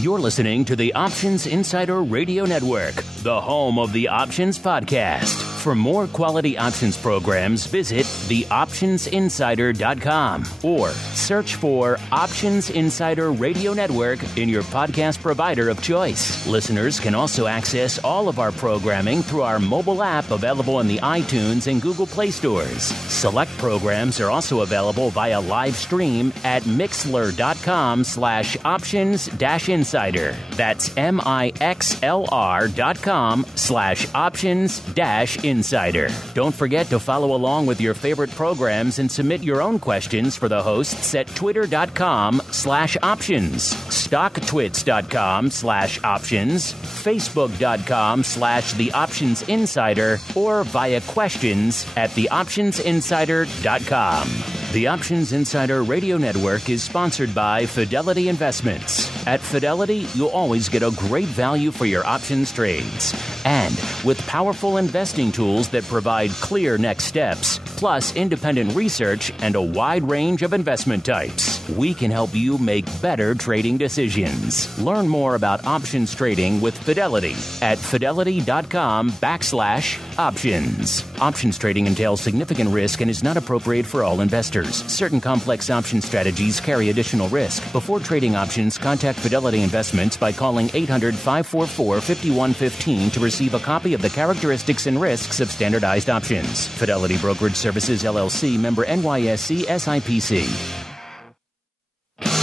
You're listening to the Options Insider Radio Network, the home of the Options Podcast. For more quality options programs, visit theoptionsinsider.com or search for Options Insider Radio Network in your podcast provider of choice. Listeners can also access all of our programming through our mobile app available in the iTunes and Google Play stores. Select programs are also available via live stream at mixlr.com/options-insider. That's mixlr.com/options-insider. Don't forget to follow along with your favorite programs and submit your own questions for the hosts at twitter.com/options, stocktwits.com/options, facebook.com/theoptionsinsider, or via questions at theoptionsinsider.com. The Options Insider Radio Network is sponsored by Fidelity Investments. At Fidelity, you'll always get a great value for your options trades. And with powerful investing tools that provide clear next steps, plus independent research and a wide range of investment types, we can help you make better trading decisions. Learn more about options trading with Fidelity at fidelity.com/options. Options trading entails significant risk and is not appropriate for all investors. Certain complex option strategies carry additional risk. Before trading options, contact Fidelity Investments by calling 800-544-5115 to receive a copy of the characteristics and risks of standardized options. Fidelity Brokerage Services, LLC, member NYSE SIPC.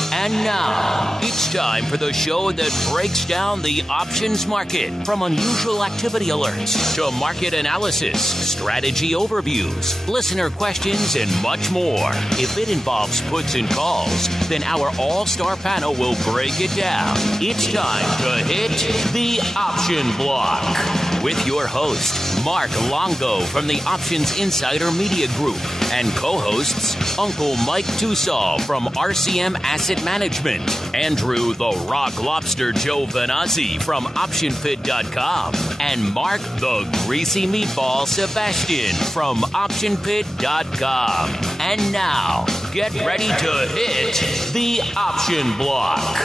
And now, it's time for the show that breaks down the options market. From unusual activity alerts to market analysis, strategy overviews, listener questions, and much more. If it involves puts and calls, then our all-star panel will break it down. It's time to hit the option block with your host, Mark Longo from the Options Insider Media Group, and co-hosts Uncle Mike Tussaw from RCM Asset Management, Andrew the Rock Lobster Joe Vanazzi from OptionPit.com, and Mark the Greasy Meatball Sebastian from OptionPit.com. And now, get ready to hit the option block.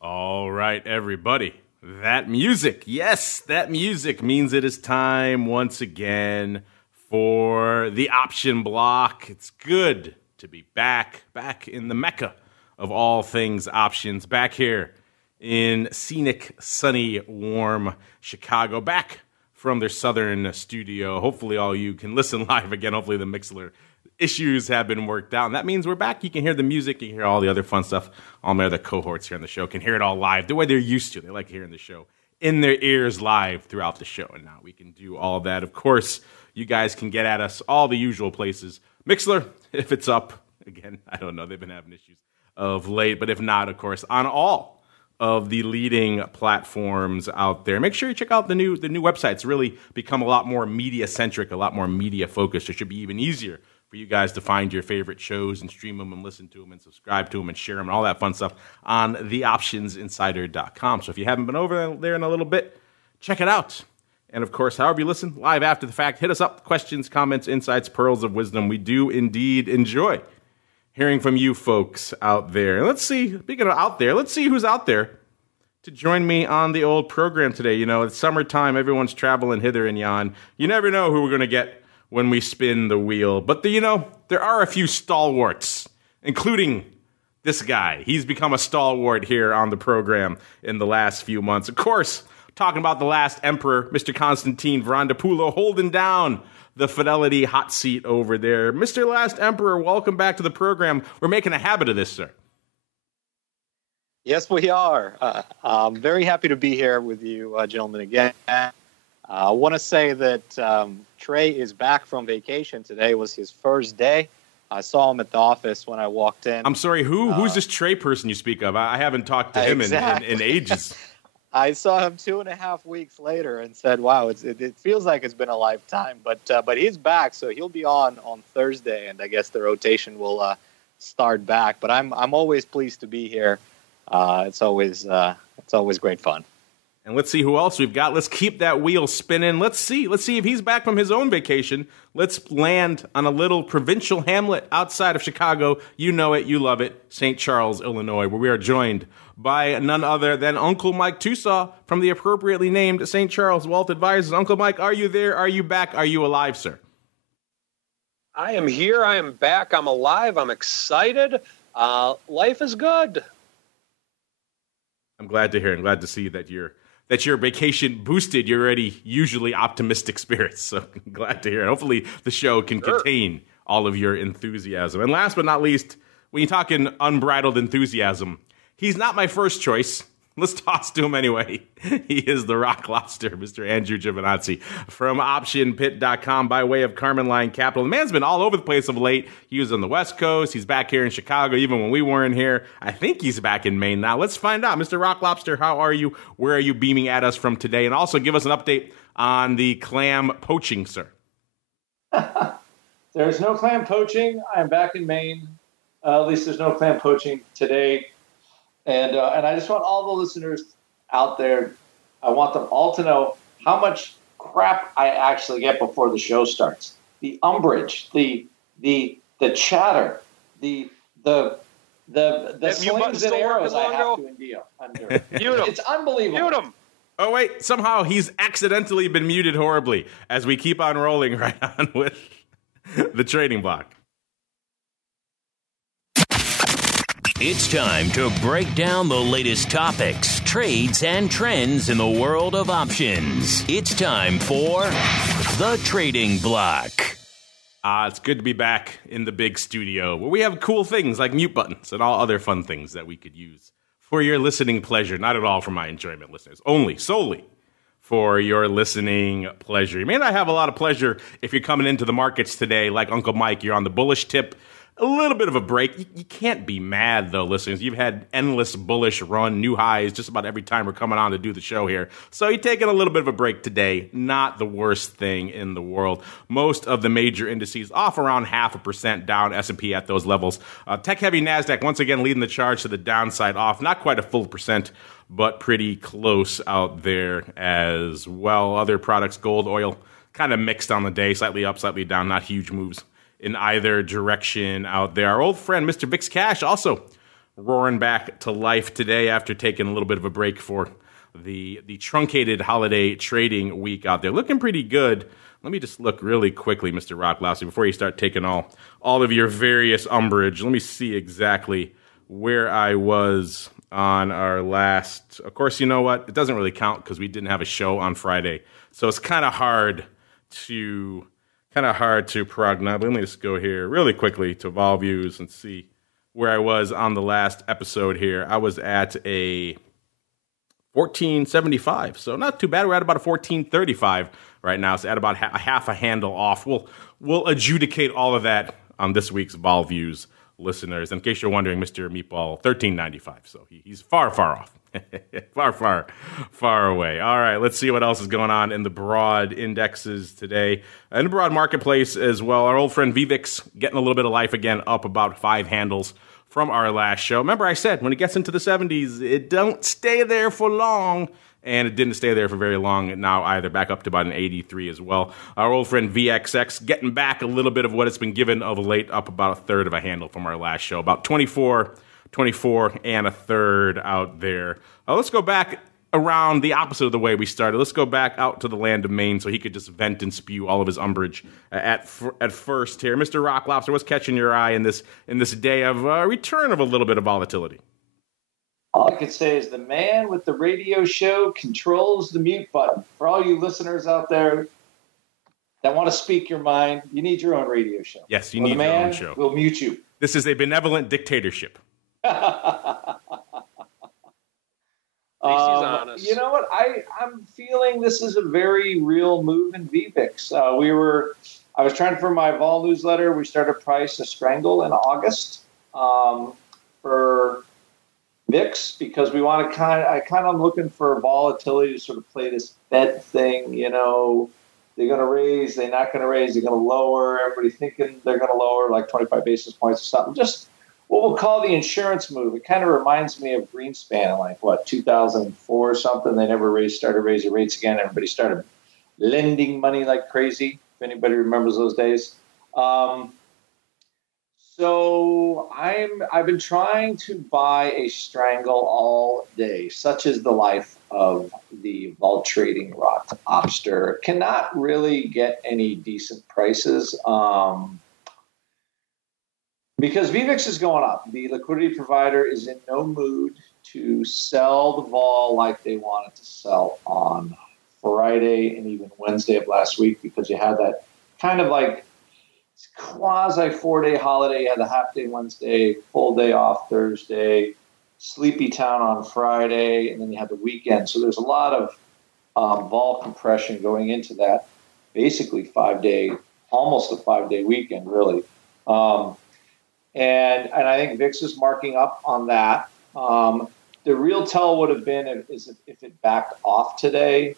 All right, everybody. That music, yes, that music means it is time once again for the option block. It's good to be back in the Mecca of all things options, back here in scenic, sunny, warm Chicago, back from their southern studio. Hopefully all you can listen live again. Hopefully the Mixler issues have been worked out. And that means we're back. You can hear the music. You can hear all the other fun stuff. All my other cohorts here on the show can hear it all live the way they're used to. They like hearing the show in their ears live throughout the show. And now we can do all that. Of course, you guys can get at us all the usual places. Mixler, if it's up. Again, I don't know. They've been having issues of late. But if not, of course, on all of the leading platforms out there. Make sure you check out the new website. It's really become a lot more media-centric, a lot more media-focused. It should be even easier for you guys to find your favorite shows and stream them and listen to them and subscribe to them and share them and all that fun stuff on theoptionsinsider.com. So if you haven't been over there in a little bit, check it out. And, of course, however you listen, live after the fact, hit us up. Questions, comments, insights, pearls of wisdom. We do indeed enjoy hearing from you folks out there. And let's see, speaking of out there, let's see who's out there to join me on the old program today. You know, it's summertime. Everyone's traveling hither and yon. You never know who we're going to get when we spin the wheel. But, there are a few stalwarts, including this guy. He's become a stalwart here on the program in the last few months. Of course, talking about the last emperor, Mr. Constantine Vrondapulo, holding down the Fidelity hot seat over there. Mr. Last Emperor, welcome back to the program. We're making a habit of this, sir. Yes, we are. I'm very happy to be here with you, gentlemen, again. I want to say that Trey is back from vacation. Today was his first day. I saw him at the office when I walked in. I'm sorry, who's this Trey person you speak of? I haven't talked to him in ages. I saw him 2.5 weeks later and said, wow, it feels like it's been a lifetime. But he's back, so he'll be on Thursday, and I guess the rotation will start back. But I'm always pleased to be here. It's always great fun. And let's see who else we've got. Let's keep that wheel spinning. Let's see if he's back from his own vacation. Let's land on a little provincial hamlet outside of Chicago. You know it, you love it, St. Charles, Illinois, where we are joined by none other than Uncle Mike Tusaw from the appropriately named St. Charles Wealth Advisors. Uncle Mike, are you there? Are you back? Are you alive, sir? I am here. I am back. I'm alive. I'm excited. Life is good. I'm glad to hear. I'm glad to see that your vacation boosted your already usually optimistic spirits. So I'm glad to hear it. Hopefully the show can contain all of your enthusiasm. And last but not least, when you're talking unbridled enthusiasm, he's not my first choice. Let's toss to him anyway. He is the Rock Lobster, Mr. Andrew Giovinazzi from OptionPit.com by way of Carmen Line Capital. The man's been all over the place of late. He was on the West Coast. He's back here in Chicago, even when we weren't here. I think he's back in Maine now. Let's find out. Mr. Rock Lobster, how are you? Where are you beaming at us from today? And also give us an update on the clam poaching, sir. There's no clam poaching. I'm back in Maine. At least there's no clam poaching today. And I just want all the listeners out there, I want them all to know how much crap I actually get before the show starts. The umbrage, the chatter, the slings and arrows I have to endure. It's unbelievable. Mute him. Oh, wait. Somehow he's accidentally been muted horribly as we keep on rolling right on with the trading block. It's time to break down the latest topics, trades, and trends in the world of options. It's time for the Trading Block. It's good to be back in the big studio where we have cool things like mute buttons and all other fun things that we could use for your listening pleasure. Not at all for my enjoyment, listeners. Solely for your listening pleasure. You may not have a lot of pleasure if you're coming into the markets today like Uncle Mike. You're on the bullish tip. A little bit of a break. You can't be mad, though, listeners. You've had endless bullish run, new highs just about every time we're coming on to do the show here. So you're taking a little bit of a break today. Not the worst thing in the world. Most of the major indices off around 0.5% down, S&P at those levels. Tech-heavy NASDAQ once again leading the charge to the downside off. Not quite a full percent, but pretty close out there as well. Other products, gold, oil, kind of mixed on the day. Slightly up, slightly down. Not huge moves in either direction out there. Our old friend, Mr. VIX Cash, also roaring back to life today after taking a little bit of a break for the truncated holiday trading week out there. Looking pretty good. Let me just look really quickly, Mr. Rock Lobster, before you start taking all of your various umbrage. Let me see exactly where I was on our last. Of course, you know what? It doesn't really count because we didn't have a show on Friday. So it's kind of hard to prognosticate. Let me just go here really quickly to Vol Views and see where I was on the last episode here. I was at a 1475, so not too bad. We're at about a 1435 right now, so at about a half a handle off. We'll adjudicate all of that on this week's Vol Views, listeners. In case you're wondering, Mr. Meatball, 1395, so he's far off. far away. All right, let's see what else is going on in the broad indexes today. In the broad marketplace as well, our old friend VVIX getting a little bit of life again, up about 5 handles from our last show. Remember I said, when it gets into the 70s, it don't stay there for long. And it didn't stay there for very long now either, back up to about an 83 as well. Our old friend VXX getting back a little bit of what it's been given of late, up about a third of a handle from our last show, about 24 and a third out there. Let's go back around the opposite of the way we started. Let's go back out to the land of Maine so he could just vent and spew all of his umbrage at first here. Mr. Rock Lobster, what's catching your eye in this day of return of a little bit of volatility? All I could say is the man with the radio show controls the mute button. For all you listeners out there that want to speak your mind, you need your own radio show. Yes, you need your own show. We'll mute you. This is a benevolent dictatorship. You know what? I'm feeling this is a very real move in VVIX. I was trying for my vol newsletter. We started price a strangle in August for VIX because we want to I kind of looking for volatility to sort of play this Fed thing. You know, they're going to raise, they're not going to raise, they're going to lower. Everybody thinking they're going to lower like 25 basis points or something. Just what we'll call the insurance move. It kind of reminds me of Greenspan in like, 2004 or something. They never started raising rates again. Everybody started lending money like crazy, if anybody remembers those days. So I've been trying to buy a strangle all day. Such is the life of the vol trading rot. Lobster cannot really get any decent prices because VVIX is going up. The liquidity provider is in no mood to sell the vol like they wanted to sell on Friday and even Wednesday of last week, because you had that kind of like quasi 4-day holiday. You had the half day Wednesday, full day off Thursday, sleepy town on Friday, and then you had the weekend. So there's a lot of vol compression going into that basically almost a 5-day weekend, really. And I think VIX is marking up on that. The real tell would have been if it backed off today.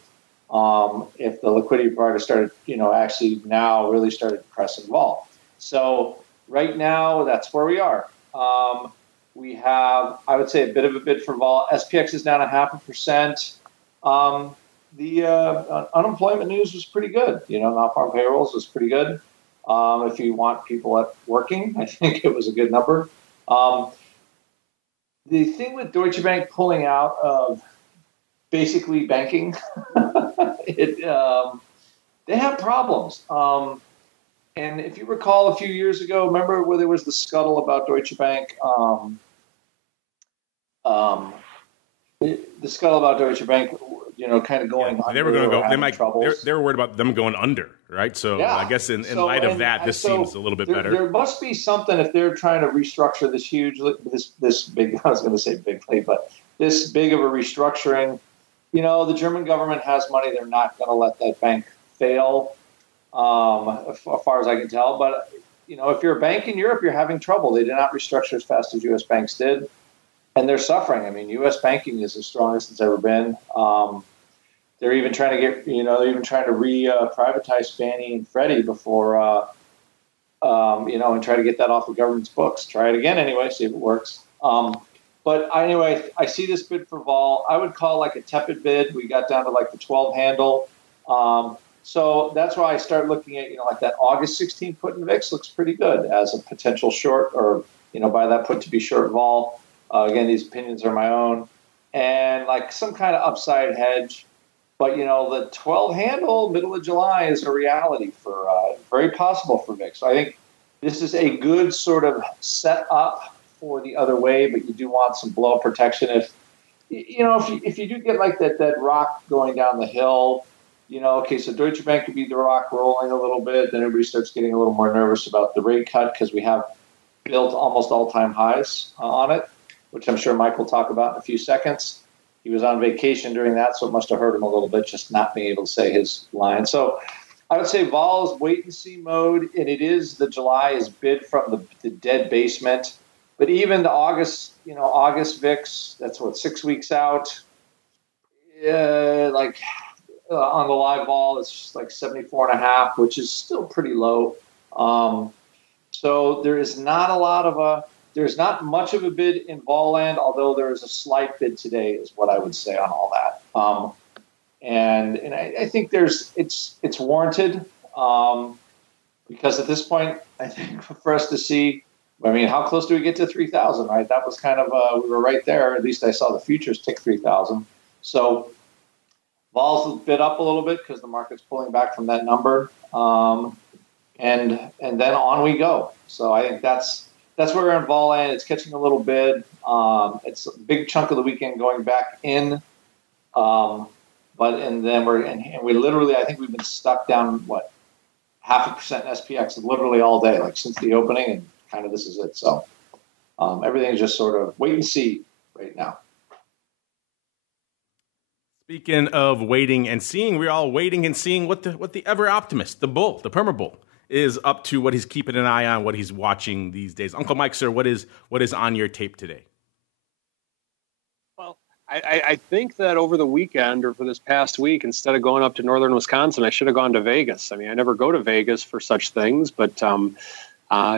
If the liquidity provider started, actually now really started pressing vol. So right now, that's where we are. We have, I would say, a bit of a bid for vol. SPX is down 0.5%. The unemployment news was pretty good. Non-farm payrolls was pretty good. If you want people working, I think it was a good number. The thing with Deutsche Bank pulling out of basically banking, they have problems. And if you recall a few years ago, remember where there was the scuttle about Deutsche Bank? The scuttle about Deutsche Bank, kind of going under. They were going to go. They were worried about them going under, right? So I guess in light of that, this seems a little bit better. There must be something if they're trying to restructure this huge, this big. I was going to say big play, but this big of a restructuring. The German government has money. They're not going to let that bank fail, as far as I can tell. But, if you're a bank in Europe, you're having trouble. They did not restructure as fast as U.S. banks did, and they're suffering. I mean, U.S. banking is the strongest it's ever been. They're even trying to privatize Fannie and Freddie before, and try to get that off the government's books. Try it again anyway, see if it works. But anyway, I see this bid for vol. I would call like a tepid bid. We got down to like the 12 handle. So that's why I start looking at, like that August 16 put in VIX looks pretty good as a potential short or, buy that put to be short vol. Again, these opinions are my own. And like some kind of upside hedge. But, the 12 handle middle of July is a reality for very possible for VIX. So I think this is a good sort of setup for the other way, but you do want some blow protection. If you do get like that rock going down the hill, okay, so Deutsche Bank could be the rock rolling a little bit, then everybody starts getting a little more nervous about the rate cut because we have built almost all-time highs on it, which I'm sure Mike will talk about in a few seconds. He was on vacation during that, so it must have hurt him a little bit just not being able to say his line. So I would say vol is wait-and-see mode, and it is the July is bid from the dead basement. But even the August VIX, that's 6 weeks out. On the live vol, it's just like 74.5, which is still pretty low. So there is not there's not much of a bid in vol land, although there is a slight bid today, is what I would say on all that. And I think it's warranted because at this point, I think for us to see. I mean, how close do we get to 3,000, right? That was kind of, we were right there. At least I saw the futures tick 3,000. So vol's bid up a little bit because the market's pulling back from that number. And then on we go. So I think that's where we're in vol land. It's catching a little bid. It's a big chunk of the weekend going back in. And then we literally, I think we've been stuck down, 0.5% in SPX literally all day, like since the opening, and kind of this is it. So everything's just sort of wait and see right now. Speaking of waiting and seeing, we're all waiting and seeing what the ever optimist, the bull, the perma bull, is up to, what he's keeping an eye on, what he's watching these days. Uncle Mike, sir, what is on your tape today? Well, I think that over the weekend or for this past week, instead of going up to northern Wisconsin, I should have gone to Vegas. I mean, I never go to Vegas for such things, but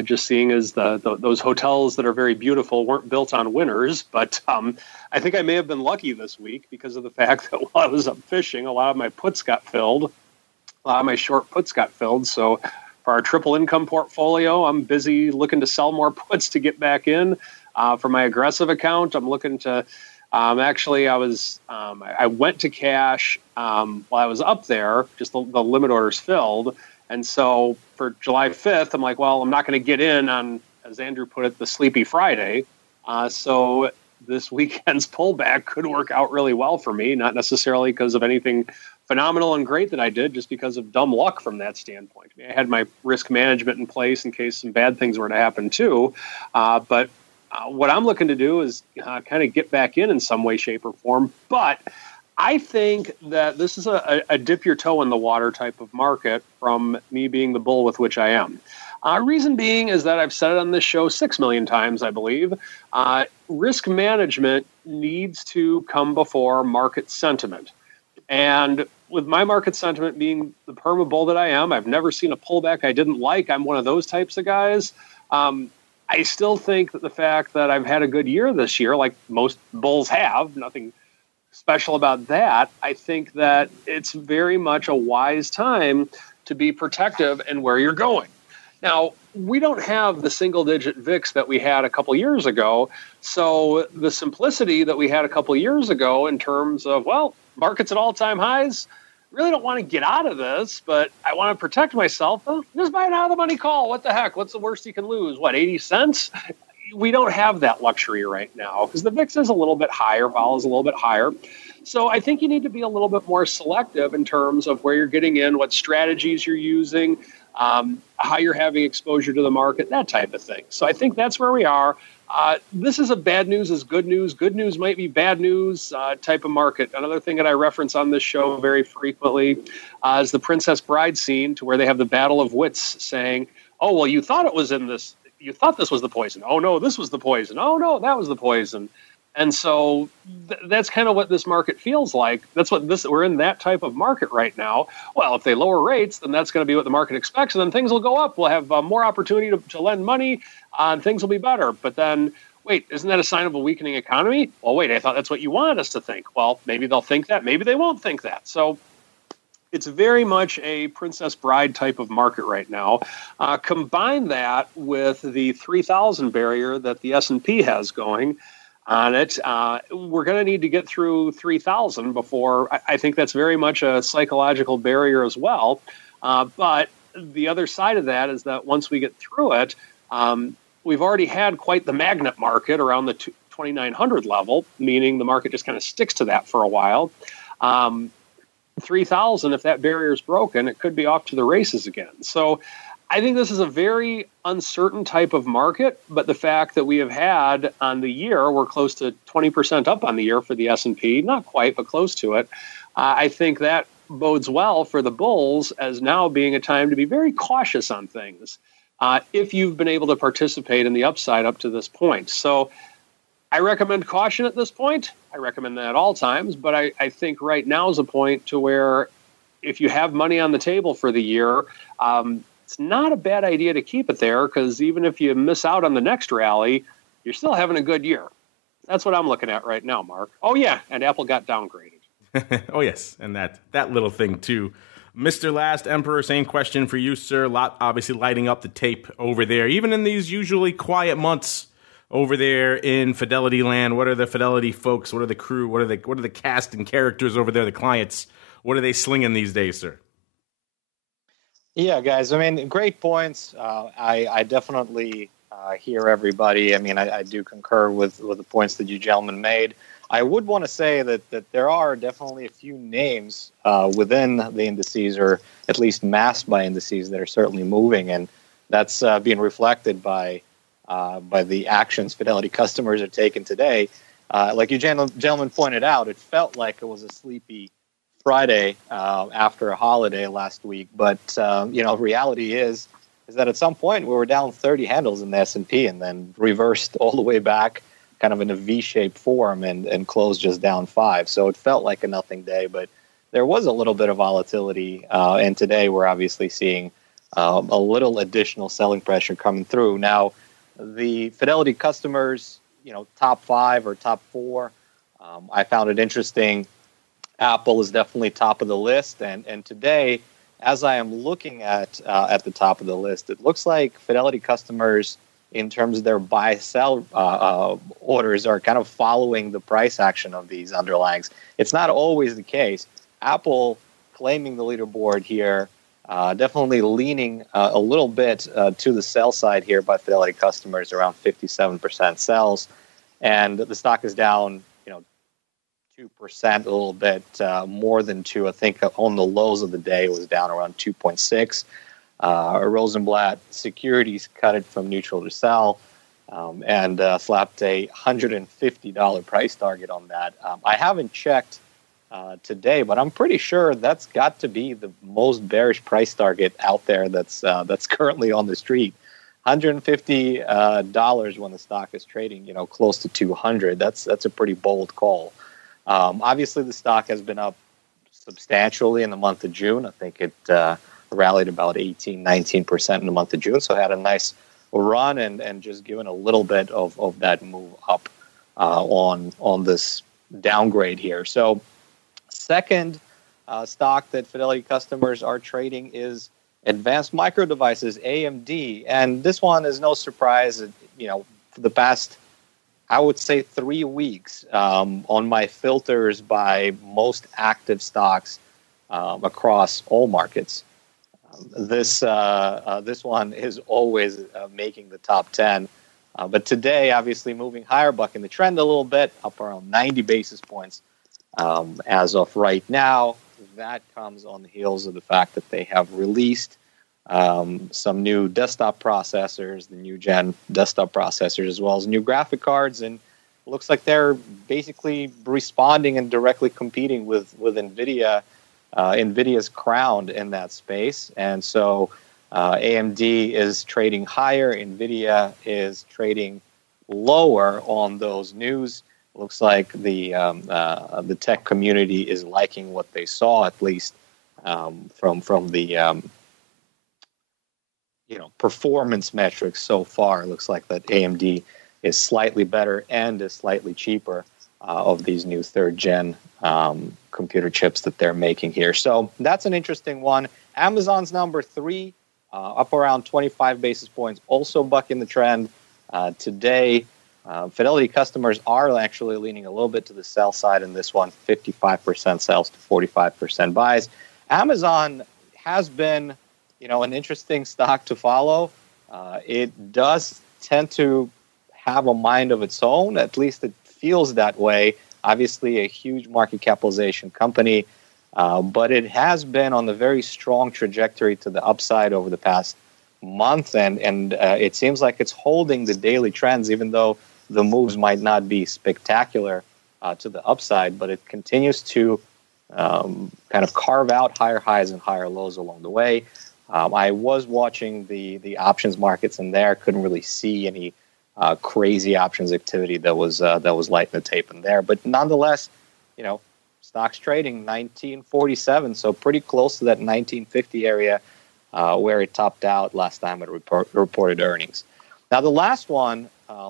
Just seeing as those hotels that are very beautiful weren't built on winners. But I think I may have been lucky this week because of the fact that while I was up fishing, a lot of my puts got filled. A lot of my short puts got filled. So for our triple income portfolio, I'm busy looking to sell more puts to get back in. For my aggressive account, I'm looking to actually I went to cash while I was up there, just the limit orders filled. And so for July 5th, I'm like, well, I'm not going to get in on, as Andrew put it, the Sleepy Friday. So this weekend's pullback could work out really well for me, not necessarily because of anything phenomenal and great that I did, just because of dumb luck from that standpoint. I had my risk management in place in case some bad things were to happen too. But what I'm looking to do is kind of get back in some way, shape, or form. But I think that this is a dip your toe in the water type of market from me being the bull with which I am. Reason being is that I've said it on this show 6 million times, I believe. Risk management needs to come before market sentiment. And with my market sentiment being the perma bull that I am, I've never seen a pullback I didn't like. I'm one of those types of guys. I still think that the fact that I've had a good year this year, like most bulls have, nothing special about that, I think that it's very much a wise time to be protective in where you're going. Now, we don't have the single-digit VIX that we had a couple years ago, so the simplicity that we had a couple years ago in terms of, well, markets at all-time highs, really don't want to get out of this, but I want to protect myself. Well, just buy an out-of-the-money call. What the heck? What's the worst you can lose? What, 80 cents? We don't have that luxury right now because the VIX is a little bit higher, vol is a little bit higher. So I think you need to be a little bit more selective in terms of where you're getting in, what strategies you're using, how you're having exposure to the market, that type of thing. So I think that's where we are. This is a bad news is good news. Good news might be bad news type of market. Another thing that I reference on this show very frequently is the Princess Bride scene, to where they have the battle of wits saying, oh, well, you thought it was in this. You thought this was the poison. Oh, no, this was the poison. Oh, no, that was the poison. And so that's kind of what this market feels like. We're in that type of market right now. Well, if they lower rates, then that's going to be what the market expects, and then things will go up. We'll have more opportunity to lend money, and things will be better. But then, wait, isn't that a sign of a weakening economy? Well, wait, I thought that's what you wanted us to think. Well, maybe they'll think that. Maybe they won't think that. So it's very much a Princess Bride type of market right now. Combine that with the 3,000 barrier that the S&P has going on it. We're going to need to get through 3,000 before. I think that's very much a psychological barrier as well. But the other side of that is that once we get through it, we've already had quite the magnet market around the 2,900 level, meaning the market just kind of sticks to that for a while. 3,000, if that barrier is broken, it could be off to the races again. So I think this is a very uncertain type of market, but the fact that we have had on the year, we're close to 20% up on the year for the S&P, not quite, but close to it. I think that bodes well for the bulls as now being a time to be very cautious on things if you've been able to participate in the upside up to this point. So I recommend caution at this point. I recommend that at all times, but I think right now is a point to where if you have money on the table for the year, it's not a bad idea to keep it there, because even if you miss out on the next rally, you're still having a good year. That's what I'm looking at right now, Mark. Oh, yeah, and Apple got downgraded. Oh, yes, and that little thing, too. Mr. Last Emperor, same question for you, sir. Obviously lighting up the tape over there, even in these usually quiet months over there in Fidelity land. What are the Fidelity folks? What are the crew? What are the cast and characters over there, the clients? What are they slinging these days, sir? Yeah, guys, I mean, great points. I definitely hear everybody. I mean, I do concur with the points that you gentlemen made. I would want to say that there are definitely a few names within the indices, or at least masked by indices, that are certainly moving, and that's being reflected by the actions Fidelity customers are taking today. Like you gentlemen pointed out, it felt like it was a sleepy Friday after a holiday last week, but reality is that at some point we were down 30 handles in the S&P and then reversed all the way back, kind of in a V-shaped form, and closed just down 5. So it felt like a nothing day, but there was a little bit of volatility, and today we're obviously seeing a little additional selling pressure coming through. Now, the Fidelity customers, top 5 or top 4, I found it interesting. Apple is definitely top of the list, and today, as I am looking at the top of the list, it looks like Fidelity customers, in terms of their buy-sell orders, are kind of following the price action of these underlyings. It's not always the case. Apple claiming the leaderboard here, definitely leaning a little bit to the sell side here by Fidelity customers, around 57% sells, and the stock is down 2%, a little bit more than 2. I think on the lows of the day it was down around 2.6. Rosenblatt Securities cut it from neutral to sell, and slapped a $150 price target on that. I haven't checked today, but I'm pretty sure that's got to be the most bearish price target out there that's currently on the street. $150 when the stock is trading, close to 200. That's a pretty bold call. Obviously, the stock has been up substantially in the month of June. I think it rallied about 19% in the month of June, so had a nice run and just given a little bit of that move up on this downgrade here. So second stock that Fidelity customers are trading is Advanced Micro Devices, AMD, and this one is no surprise. For the past, I would say, 3 weeks on my filters by most active stocks across all markets. This one is always making the top 10. But today, obviously, moving higher, bucking the trend a little bit, up around 90 basis points as of right now. That comes on the heels of the fact that they have released some new desktop processors, the new gen desktop processors, as well as new graphic cards, and it looks like they're basically responding and directly competing with NVIDIA. NVIDIA's crowned in that space, and so AMD is trading higher, NVIDIA is trading lower on those news. Looks like the tech community is liking what they saw, at least from the performance metrics so far. It looks like that AMD is slightly better and is slightly cheaper of these new third gen computer chips that they're making here. So that's an interesting one. Amazon's number 3, up around 25 basis points, also bucking the trend today. Fidelity customers are actually leaning a little bit to the sell side in this one, 55% sells to 45% buys. Amazon has been, an interesting stock to follow. It does tend to have a mind of its own, at least it feels that way. Obviously a huge market capitalization company, but it has been on a very strong trajectory to the upside over the past month, and it seems like it's holding the daily trends, even though the moves might not be spectacular to the upside, but it continues to kind of carve out higher highs and higher lows along the way. I was watching the options markets in there, couldn't really see any crazy options activity that was lighting the tape in there, but nonetheless, stocks trading 1947, so pretty close to that 1950 area where it topped out last time it reported earnings. Now, the last one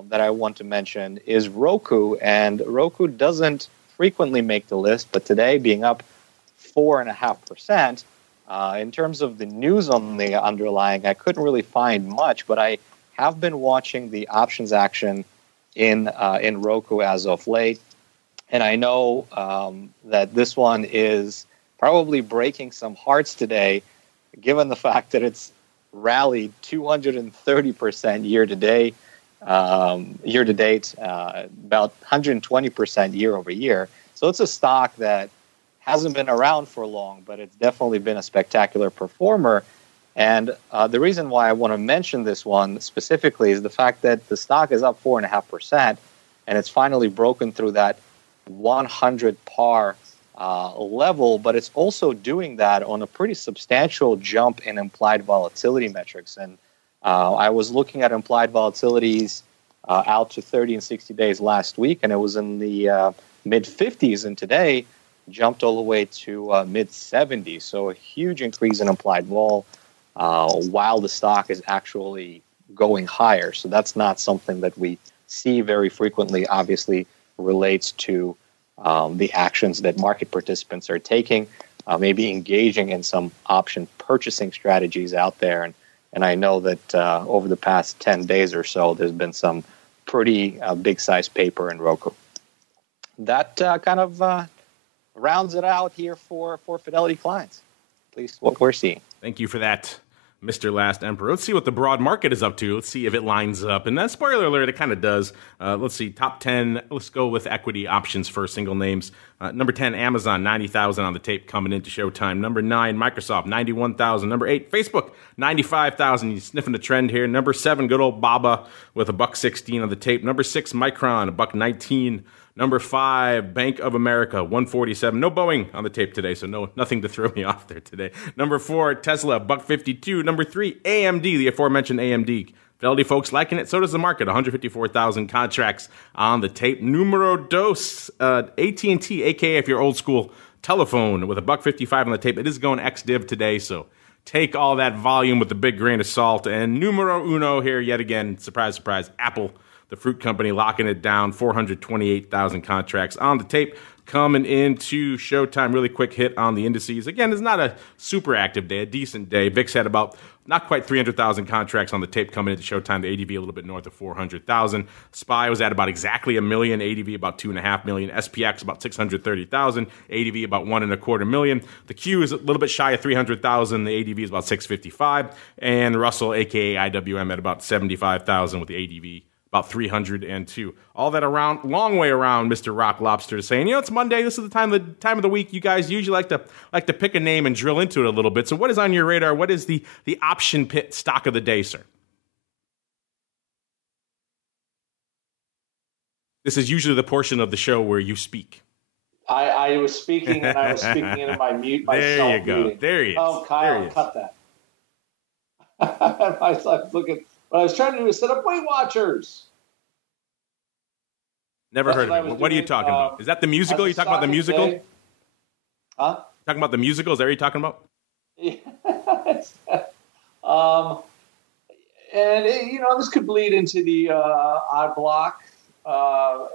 that I want to mention is Roku, and Roku doesn't frequently make the list, but today being up 4.5%. In terms of the news on the underlying, I couldn't really find much, but I have been watching the options action in Roku as of late, and I know that this one is probably breaking some hearts today, given the fact that it's rallied 230% year to date, about 120% year over year. So it's a stock that hasn't been around for long, but it's definitely been a spectacular performer. And the reason why I want to mention this one specifically is the fact that the stock is up 4.5%, and it's finally broken through that 100 par level, but it's also doing that on a pretty substantial jump in implied volatility metrics. And I was looking at implied volatilities out to 30 and 60 days last week, and it was in the mid-50s, and today jumped all the way to mid-70s. So a huge increase in implied vol. while the stock is actually going higher. So that's not something that we see very frequently. Obviously, relates to the actions that market participants are taking, maybe engaging in some option purchasing strategies out there. And I know that over the past 10 days or so, there's been some pretty big size paper in Roku. That kind of rounds it out here for Fidelity clients, at least what we're seeing. Thank you for that, Mr. Last Emperor. Let's see what the broad market is up to. Let's see if it lines up. And then, spoiler alert, it kind of does. Let's see, top 10. Let's go with equity options for single names. Number 10, Amazon, 90,000 on the tape coming into Showtime. Number 9, Microsoft, 91,000. Number 8, Facebook, 95,000. You sniffing the trend here. Number 7, good old Baba with $1.16 on the tape. Number 6, Micron, $1.19. Number 5, Bank of America, 147. No Boeing on the tape today, so nothing to throw me off there today. Number 4, Tesla, $1.52. Number 3, AMD, the aforementioned AMD. Fidelity folks liking it. So does the market. 154,000 contracts on the tape. Numero dos, AT&T, aka if you're old school, telephone with $1.55 on the tape. It is going ex-div today, so take all that volume with a big grain of salt. And numero uno here yet again, surprise, surprise, Apple, the fruit company, locking it down, 428,000 contracts on the tape. Coming into Showtime, really quick hit on the indices. Again, it's not a super active day, a decent day. VIX had about not quite 300,000 contracts on the tape coming into Showtime. The ADV a little bit north of 400,000. SPY was at about exactly a million. ADV about 2.5 million. SPX about 630,000. ADV about 1.25 million. The Q is a little bit shy of 300,000. The ADV is about 655. And Russell, aka IWM, at about 75,000 with the ADV about 302. All that around, long way around, Mr. Rock Lobster saying, it's Monday. This is the time of the week. You guys usually like to pick a name and drill into it a little bit. So what is on your radar? What is the option pit stock of the day, sir? This is usually the portion of the show where you speak. I was speaking, and I was speaking into my mute. There you go. Muting. There he is. Oh, Kyle, cut that. I was looking. What I was trying to do is set up Weight Watchers. Never heard of it. What are you talking about? Is that the musical? You talking about the musical? Day. Huh? Talking about the musical? Is that what you're talking about? Yes. This could bleed into the odd block.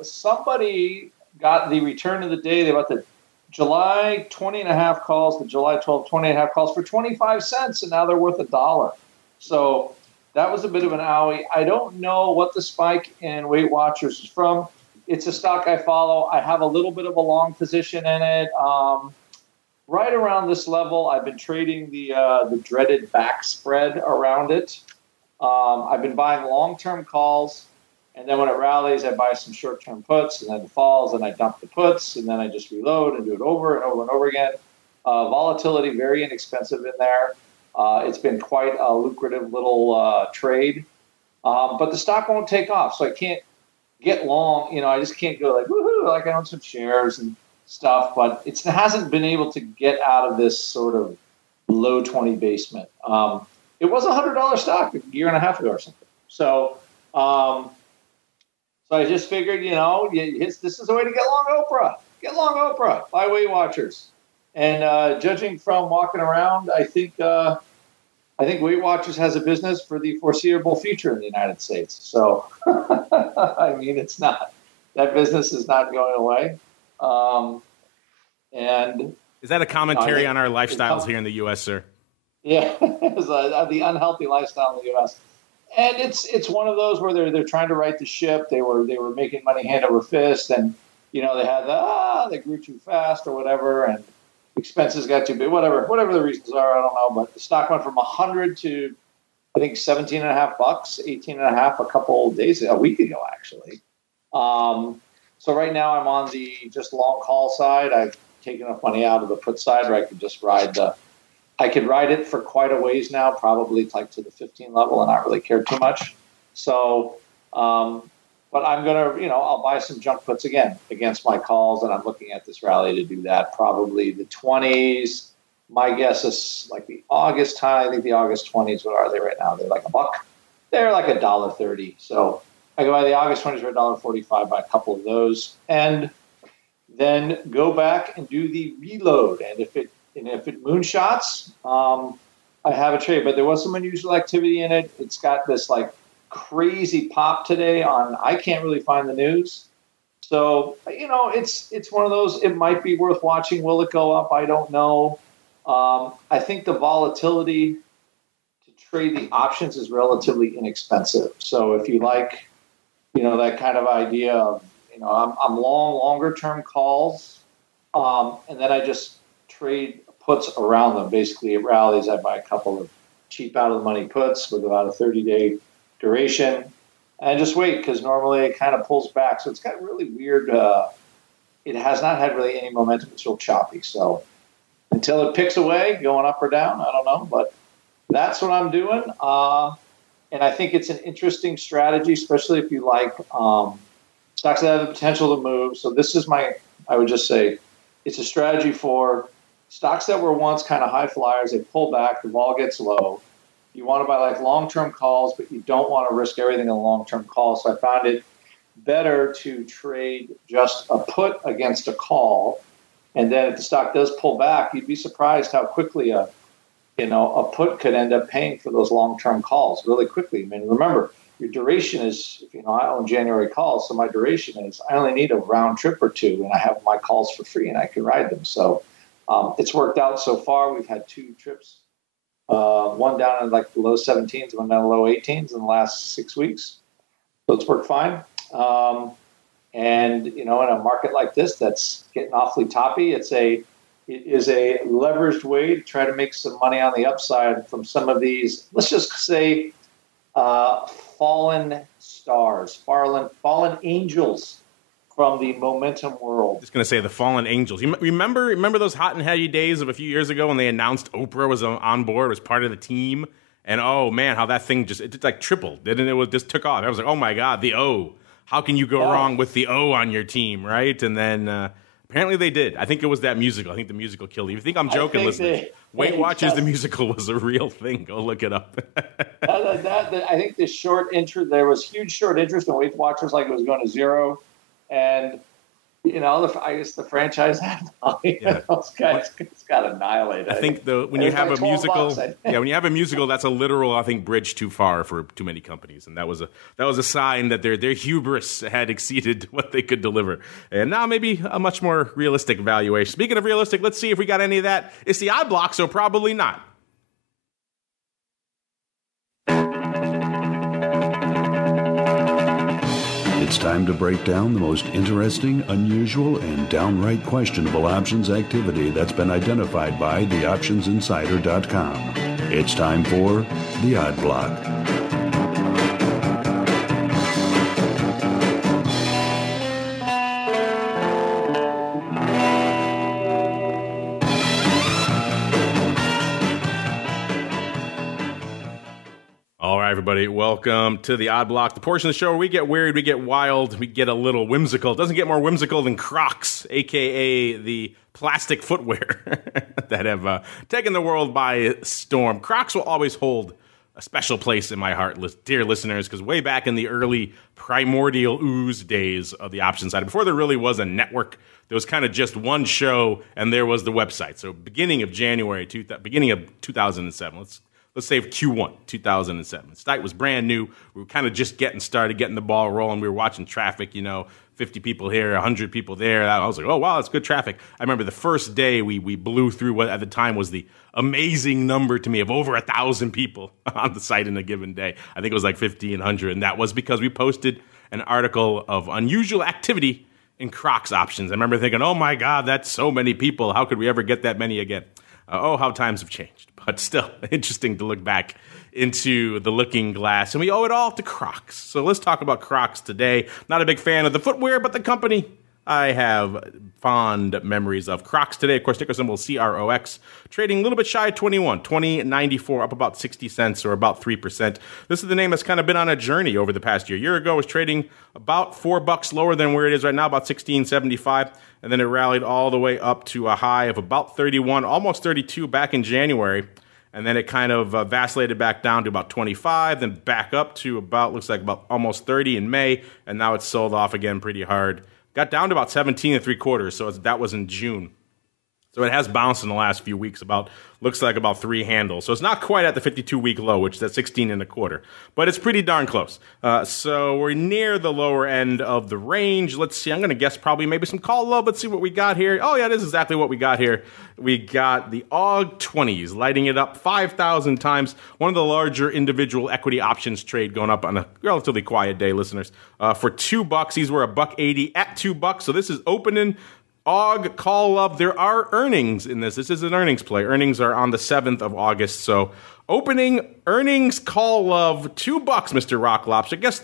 Somebody got the return of the day. They got the July 20.5 calls, the July 12 20.5 calls for 25 cents, and now they're worth $1. So that was a bit of an owie. I don't know what the spike in Weight Watchers is from. It's a stock I follow. I have a little bit of a long position in it. Right around this level, I've been trading the dreaded back spread around it. I've been buying long-term calls, and then when it rallies, I buy some short-term puts, and then it falls, and I dump the puts, and then I just reload and do it over and over and over again. Volatility, very inexpensive in there. It's been quite a lucrative little trade. But the stock won't take off, so I can't get long. I just can't go like, woohoo, like I own some shares and stuff, but it hasn't been able to get out of this sort of low 20 basement. It was a $100 stock a year and a half ago or something. So I just figured, this is a way to get long Oprah. Get long Oprah. Buy Weight Watchers. And judging from walking around, I think Weight Watchers has a business for the foreseeable future in the United States. So, it's not. That business is not going away. And is that a commentary on our lifestyles here in the U.S., sir? Yeah, it's the unhealthy lifestyle in the U.S. And it's one of those where they're trying to right the ship. They were making money hand over fist, and they had they grew too fast or whatever, and expenses got too big. Whatever the reasons are, I don't know. But the stock went from 100 to I think $17.5, 18.5 a week ago actually. So right now I'm on the just long call side. I've taken enough money out of the put side where I could just I could ride it for quite a ways now, probably like to the 15 level, and not really care too much. So, but I'm going to, I'll buy some junk puts again against my calls, and I'm looking at this rally to do that. Probably the 20s. My guess is like the August high. I think the August 20s, what are they right now? They're like $1. They're like $1.30. So I go buy the August 20s for $1.45, buy a couple of those, and then go back and do the reload. And if it moonshots, I have a trade, but there was some unusual activity in it. It's got this like crazy pop today on, I can't really find the news. So, it's one of those, it might be worth watching. Will it go up? I don't know. I think the volatility to trade the options is relatively inexpensive. So if you like, that kind of idea of, I'm long, longer term calls. And then I just trade puts around them. Basically, it rallies. I buy a couple of cheap out of the money puts with about a 30-day duration and just wait, because normally it kind of pulls back. So it's got really weird. It has not had really any momentum. It's real choppy. So until it picks away, going up or down, I don't know. But that's what I'm doing. And I think it's an interesting strategy, especially if you like stocks that have the potential to move. So this is I would just say it's a strategy for stocks that were once kind of high flyers. They pull back, the vol gets low. You want to buy like long-term calls, but you don't want to risk everything in a long-term call. So I found it better to trade just a put against a call. And then if the stock does pull back, you'd be surprised how quickly a put could end up paying for those long-term calls really quickly. I mean, remember, your duration is, I own January calls, so my duration is I only need a round trip or two, and I have my calls for free, and I can ride them. So it's worked out so far. We've had 2 trips, one down in like the low 17s, one down in the low 18s in the last 6 weeks. So it's worked fine. And, in a market like this that's getting awfully toppy, it is a leveraged way to try to make some money on the upside from some of these, let's just say, fallen stars, fallen angels from the momentum world. Just going to say the fallen angels. You remember those hot and heady days of a few years ago when they announced Oprah was on board, was part of the team? And oh man, how that thing it like tripled, didn't it? It just took off. I was like, oh my God, the O. How can you go wrong with the O on your team, right? And then apparently they did. I think it was that musical. I think the musical killed you. You think I'm joking, listeners? Weight Watchers, the musical, was a real thing. Go look it up. I think the short interest, there was huge short interest in Weight Watchers, like it was going to zero. And, I guess the franchise had those guys got annihilated. I think when you have a musical, when you have a musical, that's a literal, I think, bridge too far for too many companies, and that was a sign that their hubris had exceeded what they could deliver. And now maybe a much more realistic valuation. Speaking of realistic, let's see if we got any of that. It's the odd block, so probably not. It's time to break down the most interesting, unusual, and downright questionable options activity that's been identified by theoptionsinsider.com. It's time for The Odd Block. Everybody, welcome to the Odd Block, the portion of the show where we get weird, we get wild, we get a little whimsical. It doesn't get more whimsical than CROX, aka the plastic footwear that have taken the world by storm. CROX will always hold a special place in my heart, dear listeners, because way back in the early primordial ooze days of the option side, before there really was a network, there was kind of just one show, and there was the website. So beginning of 2007, let's say Q1 2007. The site was brand new. We were kind of just getting started, getting the ball rolling. We were watching traffic, 50 people here, 100 people there. I was like, oh, wow, that's good traffic. I remember the first day we blew through what at the time was the amazing number to me of over 1,000 people on the site in a given day. I think it was like 1,500, and that was because we posted an article of unusual activity in CROX options. I remember thinking, oh, my God, that's so many people. How could we ever get that many again? How times have changed. But still, interesting to look back into the looking glass. And we owe it all to CROX. So let's talk about CROX today. Not a big fan of the footwear, but the company I have fond memories of. CROX today, of course, ticker symbol CROX, trading a little bit shy of 20.94, up about 60 cents or about 3%. This is the name that's kind of been on a journey over the past year. A year ago, it was trading about $4 lower than where it is right now, about $16.75. And then it rallied all the way up to a high of about 31, almost 32 back in January. And then it kind of vacillated back down to about 25, then back up to looks like about almost 30 in May. And now it's sold off again pretty hard. Got down to about 17 3/4, so that was in June. So it has bounced in the last few weeks, looks like about 3 handles. So it's not quite at the 52-week low, which is at 16.25, but it's pretty darn close. So we're near the lower end of the range. Let's see. I'm going to guess probably maybe some call low. Let's see what we got here. Oh, yeah, this is exactly what we got here. We got the AUG 20s lighting it up 5,000 times. One of the larger individual equity options trade going up on a relatively quiet day, listeners. For $2, these were $1.80 at $2. So this is opening. AUG call up. There are earnings in this. This is an earnings play. Earnings are on the 7th of August. So opening earnings call of $2, Mr. Rock Lobster. I guess,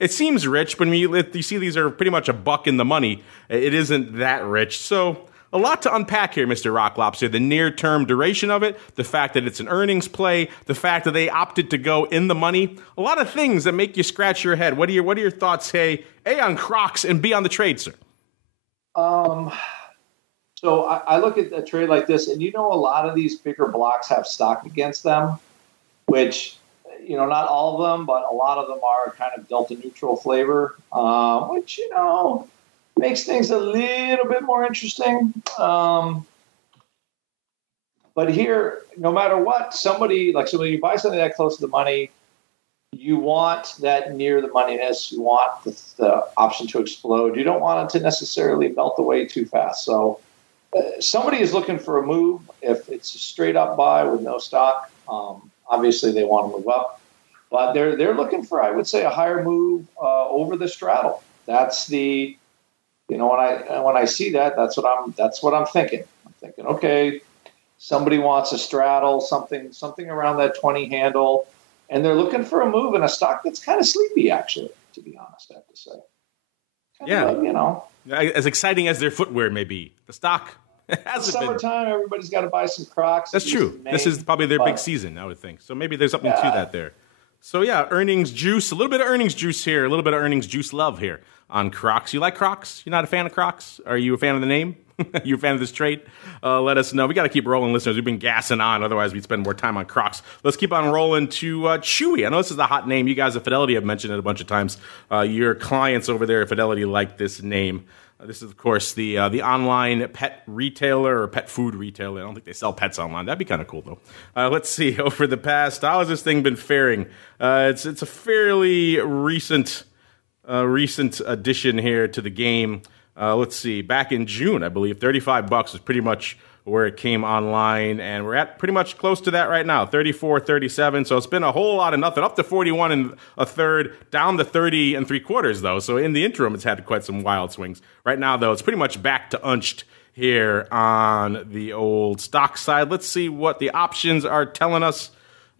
it seems rich, but when you see these are pretty much $1 in the money, it isn't that rich. So a lot to unpack here, Mr. Rock Lobster. The near-term duration of it, the fact that it's an earnings play, the fact that they opted to go in the money. A lot of things that make you scratch your head. What are your thoughts, A, on CROX, and B, on the trade, sir? So I look at a trade like this, and a lot of these bigger blocks have stock against them, which, not all of them, but a lot of them are kind of delta neutral flavor, which, makes things a little bit more interesting. But here, no matter what, somebody you buy something that close to the money, you want that near the moneyness. You want the option to explode. You don't want it to necessarily melt away too fast. So somebody is looking for a move. If it's a straight up buy with no stock, obviously they want to move up. But they're looking for, I would say, a higher move over the straddle. That's the, when I see that, that's what I'm thinking. I'm thinking, okay, somebody wants a straddle, something around that 20 handle. And they're looking for a move in a stock that's kind of sleepy, actually, to be honest, I have to say. As exciting as their footwear may be, the stock hasn't been. Summertime, everybody's got to buy some CROX. That's true. This is probably their big season, I would think. So maybe there's something to that there. So, earnings juice, a little bit of earnings juice here, a little bit of earnings juice love here on CROX. You like CROX? You're not a fan of CROX? Are you a fan of the name? You a fan of this trade? Let us know. We got to keep rolling, listeners. We've been gassing on. Otherwise, we'd spend more time on CROX. Let's keep on rolling to CHWY. I know this is a hot name. You guys at Fidelity have mentioned it a bunch of times. Your clients over there at Fidelity like this name. This is, of course, the online pet retailer or pet food retailer. I don't think they sell pets online. That'd be kind of cool, though. Let's see. Over the past, how has this thing been faring? It's a fairly recent addition here to the game. Let's see. Back in June, I believe, $35 is pretty much where it came online, and we're at pretty much close to that right now, 34, 37. So it's been a whole lot of nothing, up to 41 1/3, down to 30 3/4 though. So in the interim, it's had quite some wild swings. Right now, though, it's pretty much back to unched here on the old stock side. Let's see what the options are telling us.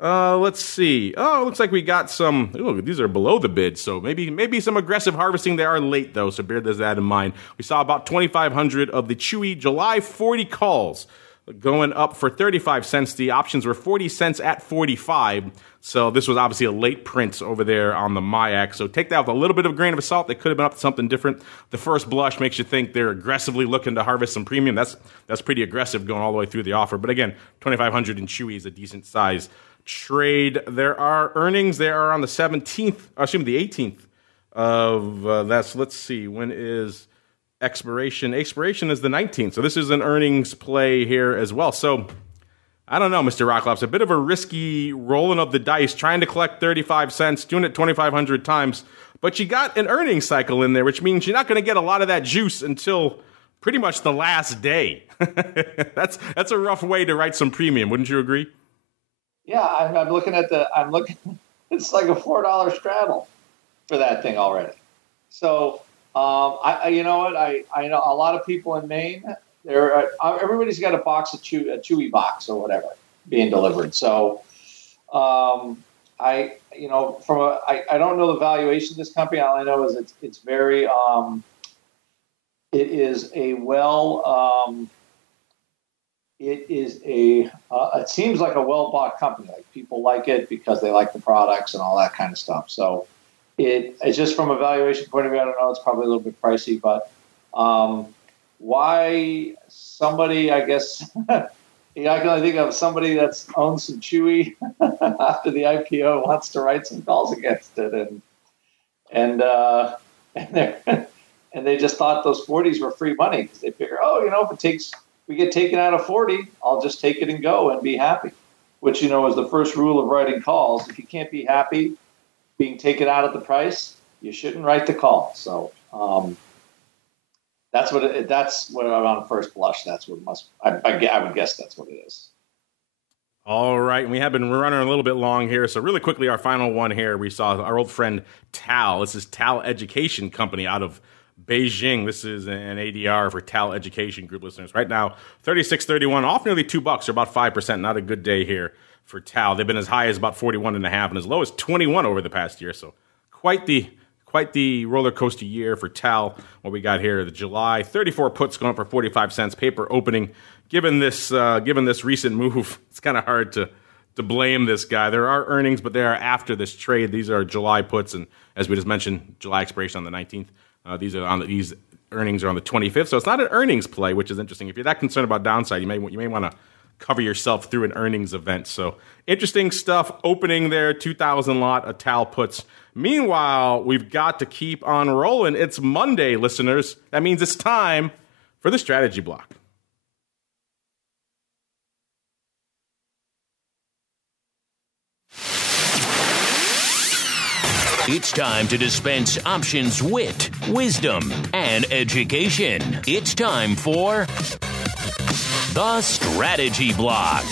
Let's see. Oh, it looks like we got some. Ooh, these are below the bid, so maybe some aggressive harvesting. They are late, though, so bear that in mind. We saw about 2,500 of the CHWY July 40 calls going up for 35 cents. The options were 40 cents at 45, so this was obviously a late print over there on the MIAC. So take that with a little bit of a grain of salt. They could have been up to something different. The first blush makes you think they're aggressively looking to harvest some premium. That's pretty aggressive going all the way through the offer. But again, 2,500 in CHWY is a decent size trade. There are earnings. They are on the 18th of that's. Let's see, when is expiration? Expiration is the 19th. So this is an earnings play here as well. So I don't know, Mr. Rocklops, a bit of a risky rolling of the dice, trying to collect 35 cents, doing it 2,500 times. But you got an earnings cycle in there, which means you're not going to get a lot of that juice until pretty much the last day. That's a rough way to write some premium. Wouldn't you agree? Yeah, I'm looking. It's like a $4 straddle for that thing already. So, you know what? I know a lot of people in Maine. Everybody's got a CHWY box or whatever being delivered. So, I don't know the valuation of this company. All I know is it's very. It is a it seems like a well-bought company. Like, people like it because they like the products and all that kind of stuff. So it's just from a valuation point of view, I don't know, it's probably a little bit pricey, but why somebody, I guess, I can only think of somebody that's owned some CHWY after the IPO wants to write some calls against it. And they just thought those 40s were free money because they figure, if it takes we get taken out of 40, I'll just take it and go and be happy, which, is the first rule of writing calls. If you can't be happy being taken out at the price, you shouldn't write the call. So that's what on first blush, that's what I would guess that's what it is. All right, we're running a little bit long here, so really quickly, our final one here, we saw our old friend Tal. This is Tal Education Company out of Beijing. This is an ADR for Tal Education Group listeners. Right now, 36.31, off nearly $2, or about 5%. Not a good day here for Tal. They've been as high as about 41.5 and as low as 21 over the past year. So quite the roller coaster year for Tal. What we got here, the July 34 puts going up for 45 cents. Paper opening. Given this recent move, it's kind of hard to blame this guy. There are earnings, but they are after this trade. These are July puts, and as we just mentioned, July expiration on the 19th. These earnings are on the 25th, so it's not an earnings play, which is interesting. If you're that concerned about downside, you may want to cover yourself through an earnings event. So interesting stuff opening there, 2,000 lot of Tal puts. Meanwhile, we've got to keep on rolling. It's Monday, listeners. That means it's time for the strategy block. It's time to dispense options, wit, wisdom, and education. It's time for the Strategy Block.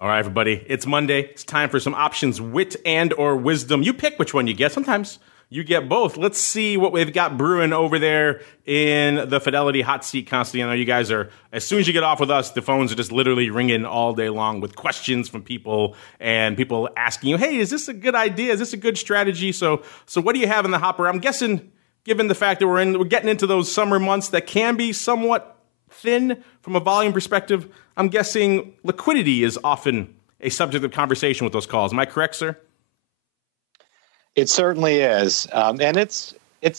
All right, everybody, it's Monday. It's time for some options, wit, and or wisdom. You pick which one you get. Sometimes you get both. Let's see what we've got brewing over there in the Fidelity hot seat constantly. I know you guys are, as soon as you get off with us, the phones are just literally ringing all day long with questions from people and people asking you, hey, is this a good idea? Is this a good strategy? So what do you have in the hopper? I'm guessing, given the fact that we're getting into those summer months that can be somewhat thin from a volume perspective, I'm guessing liquidity is often a subject of conversation with those calls. Am I correct, sir? It certainly is. And it's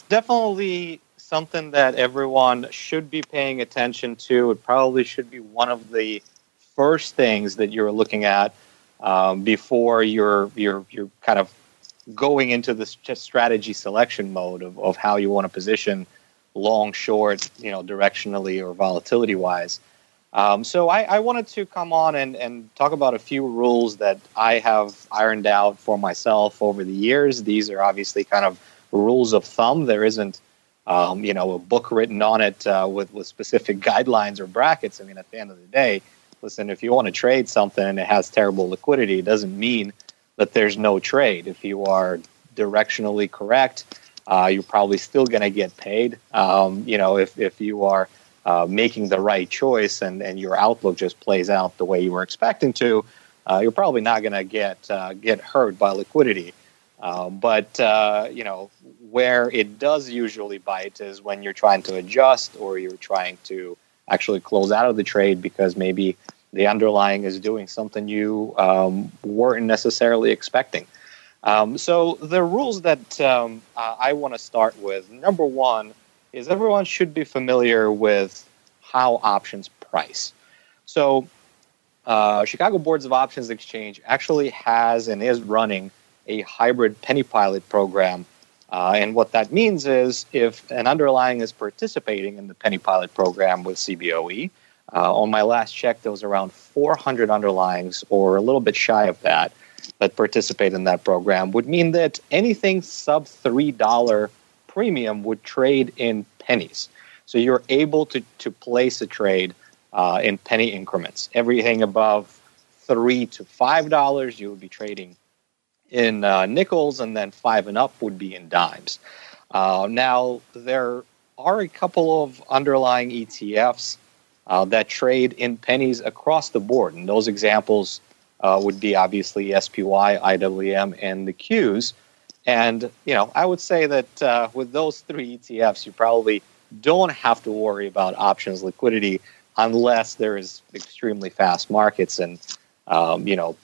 definitely something that everyone should be paying attention to. It probably should be one of the first things that you're looking at before you're kind of going into this strategy selection mode of how you want to position long, short, directionally or volatility wise. So I wanted to come on and talk about a few rules that I have ironed out for myself over the years. These are obviously kind of rules of thumb. There isn't, a book written on it with specific guidelines or brackets. I mean, at the end of the day, listen, if you want to trade something and it has terrible liquidity, it doesn't mean that there's no trade. If you are directionally correct, you're probably still going to get paid. If you are making the right choice and your outlook just plays out the way you were expecting to, you're probably not going to get hurt by liquidity. But where it does usually bite is when you're trying to adjust or you're trying to actually close out of the trade because maybe the underlying is doing something you weren't necessarily expecting. So the rules that I want to start with, number one, is everyone should be familiar with how options price. So Chicago Boards of Options Exchange actually has and is running a hybrid penny pilot program. And what that means is if an underlying is participating in the penny pilot program with CBOE, on my last check, there was around 400 underlyings or a little bit shy of that participate in that program, would mean that anything sub $3 premium would trade in pennies. So you're able to place a trade in penny increments. Everything above $3 to $5, you would be trading in nickels, and then 5 and up would be in dimes. Now, there are a couple of underlying ETFs that trade in pennies across the board, and those examples would be obviously SPY, IWM, and the Qs. And, I would say that with those three ETFs, you probably don't have to worry about options liquidity unless there is extremely fast markets and,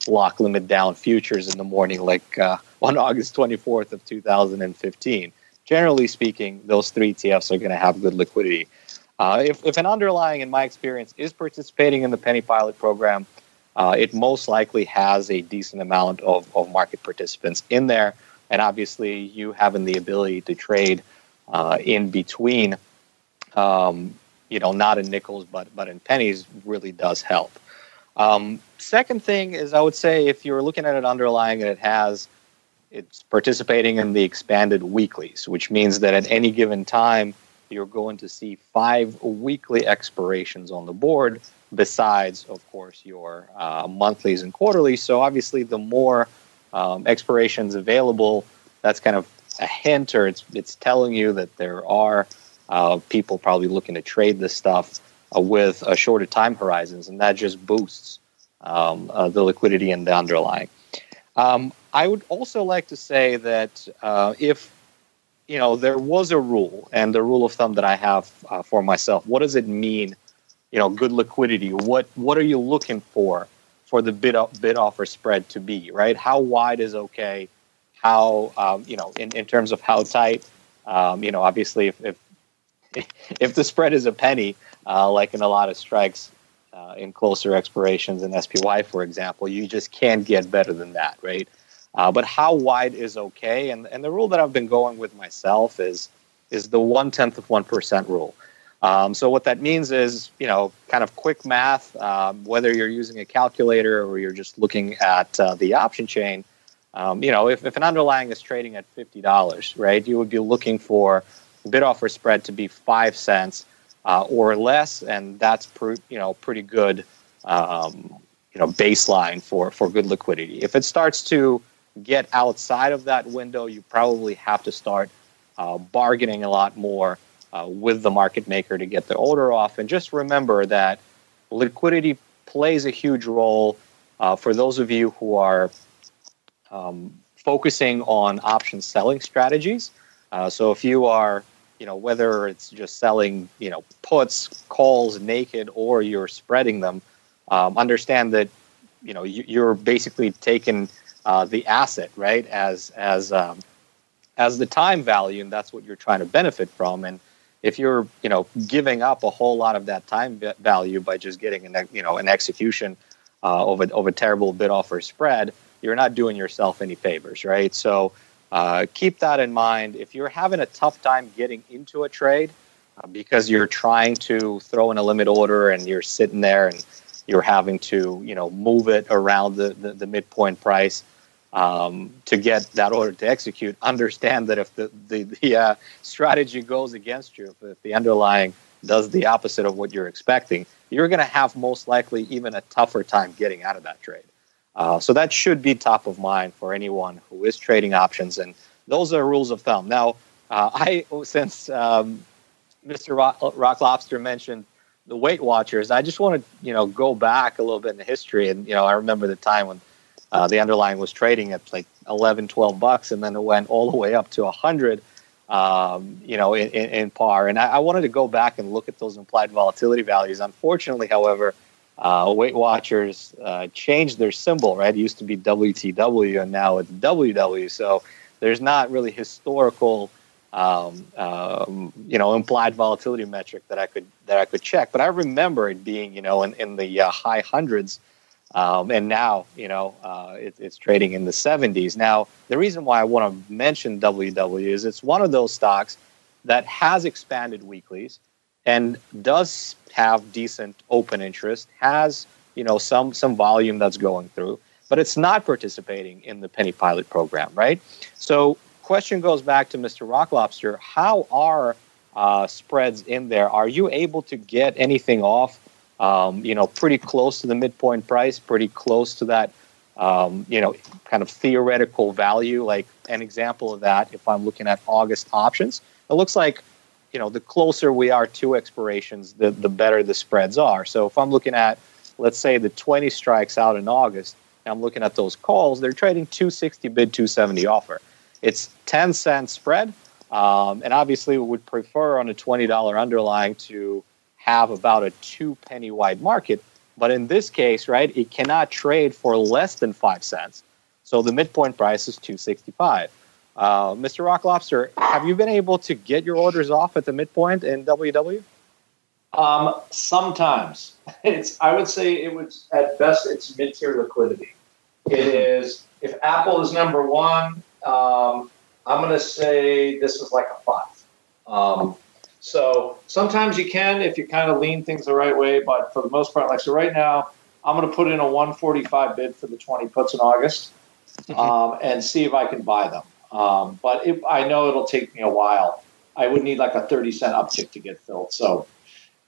block limit down futures in the morning, like on August 24th of 2015. Generally speaking, those three ETFs are going to have good liquidity. If an underlying, in my experience, is participating in the penny pilot program, it most likely has a decent amount of market participants in there. And obviously, you having the ability to trade in between not in nickels, but in pennies really does help. Second thing is, I would say if you're looking at it underlying and it's participating in the expanded weeklies, which means that at any given time, you're going to see 5 weekly expirations on the board, besides, of course, your monthlies and quarterlies. So obviously, the more expirations available, that's kind of a hint, or it's telling you that there are people probably looking to trade this stuff with shorter time horizons, and that just boosts the liquidity in the underlying. I would also like to say that if there was a rule, and the rule of thumb that I have for myself, what does it mean? Good liquidity. What are you looking for the bid offer spread to be, right? How wide is okay? How in terms of how tight? Obviously, if the spread is a penny, like in a lot of strikes in closer expirations in SPY, for example, you just can't get better than that, right? But how wide is okay? And the rule that I've been going with myself is the 0.1% rule. So what that means is, kind of quick math, whether you're using a calculator or you're just looking at the option chain, if an underlying is trading at $50, right, you would be looking for bid offer spread to be 5 cents or less, and that's pretty good, baseline for good liquidity. If it starts to get outside of that window, you probably have to start bargaining a lot more with the market maker to get the order off. And just remember that liquidity plays a huge role for those of you who are focusing on option selling strategies. So if you are, whether it's just selling, puts, calls naked, or you're spreading them, understand that, you're basically taking the asset, right, as the time value, and that's what you're trying to benefit from. And if you're, giving up a whole lot of that time value by just getting an execution of a terrible bid offer spread, you're not doing yourself any favors, right? So keep that in mind. If you're having a tough time getting into a trade because you're trying to throw in a limit order and you're sitting there and you're having to, move it around the midpoint price to get that order to execute, understand that if the strategy goes against you, if the underlying does the opposite of what you're expecting, you're going to have most likely even a tougher time getting out of that trade. So that should be top of mind for anyone who is trading options, and those are rules of thumb. Now, since Mr. Rock Lobster mentioned the Weight Watchers, I just want to go back a little bit in the history, and I remember the time when the underlying was trading at like $11-12, and then it went all the way up to 100, in par. And I wanted to go back and look at those implied volatility values. Unfortunately, however, Weight Watchers changed their symbol, right? It used to be WTW, and now it's WW. So there's not really historical, implied volatility metric that I could check. But I remember it being, in the high hundreds. And now, it's trading in the 70s. Now, the reason why I want to mention WW is it's one of those stocks that has expanded weeklies and does have decent open interest, has, some volume that's going through, but it's not participating in the penny pilot program, right? So question goes back to Mr. Rock Lobster. How are spreads in there? Are you able to get anything off pretty close to the midpoint price, pretty close to that, kind of theoretical value? Like an example of that, if I'm looking at August options, it looks like, the closer we are to expirations, the better the spreads are. So if I'm looking at, let's say, the 20 strikes out in August, and I'm looking at those calls, they're trading 260 bid, 270 offer. It's 10 cents spread. And obviously we would prefer on a $20 underlying to have about a 2 penny wide market. But in this case, right, it cannot trade for less than 5 cents. So the midpoint price is 265. Mr. Rock Lobster, have you been able to get your orders off at the midpoint in WW? Sometimes. I would say it was, at best, it's mid-tier liquidity. It is, if Apple is number one, I'm going to say this is like a 5. So sometimes you can if you kind of lean things the right way, but for the most part, so right now, I'm going to put in a 145 bid for the 20 puts in August and see if I can buy them. But I know it'll take me a while. I would need like a 30-cent uptick to get filled. So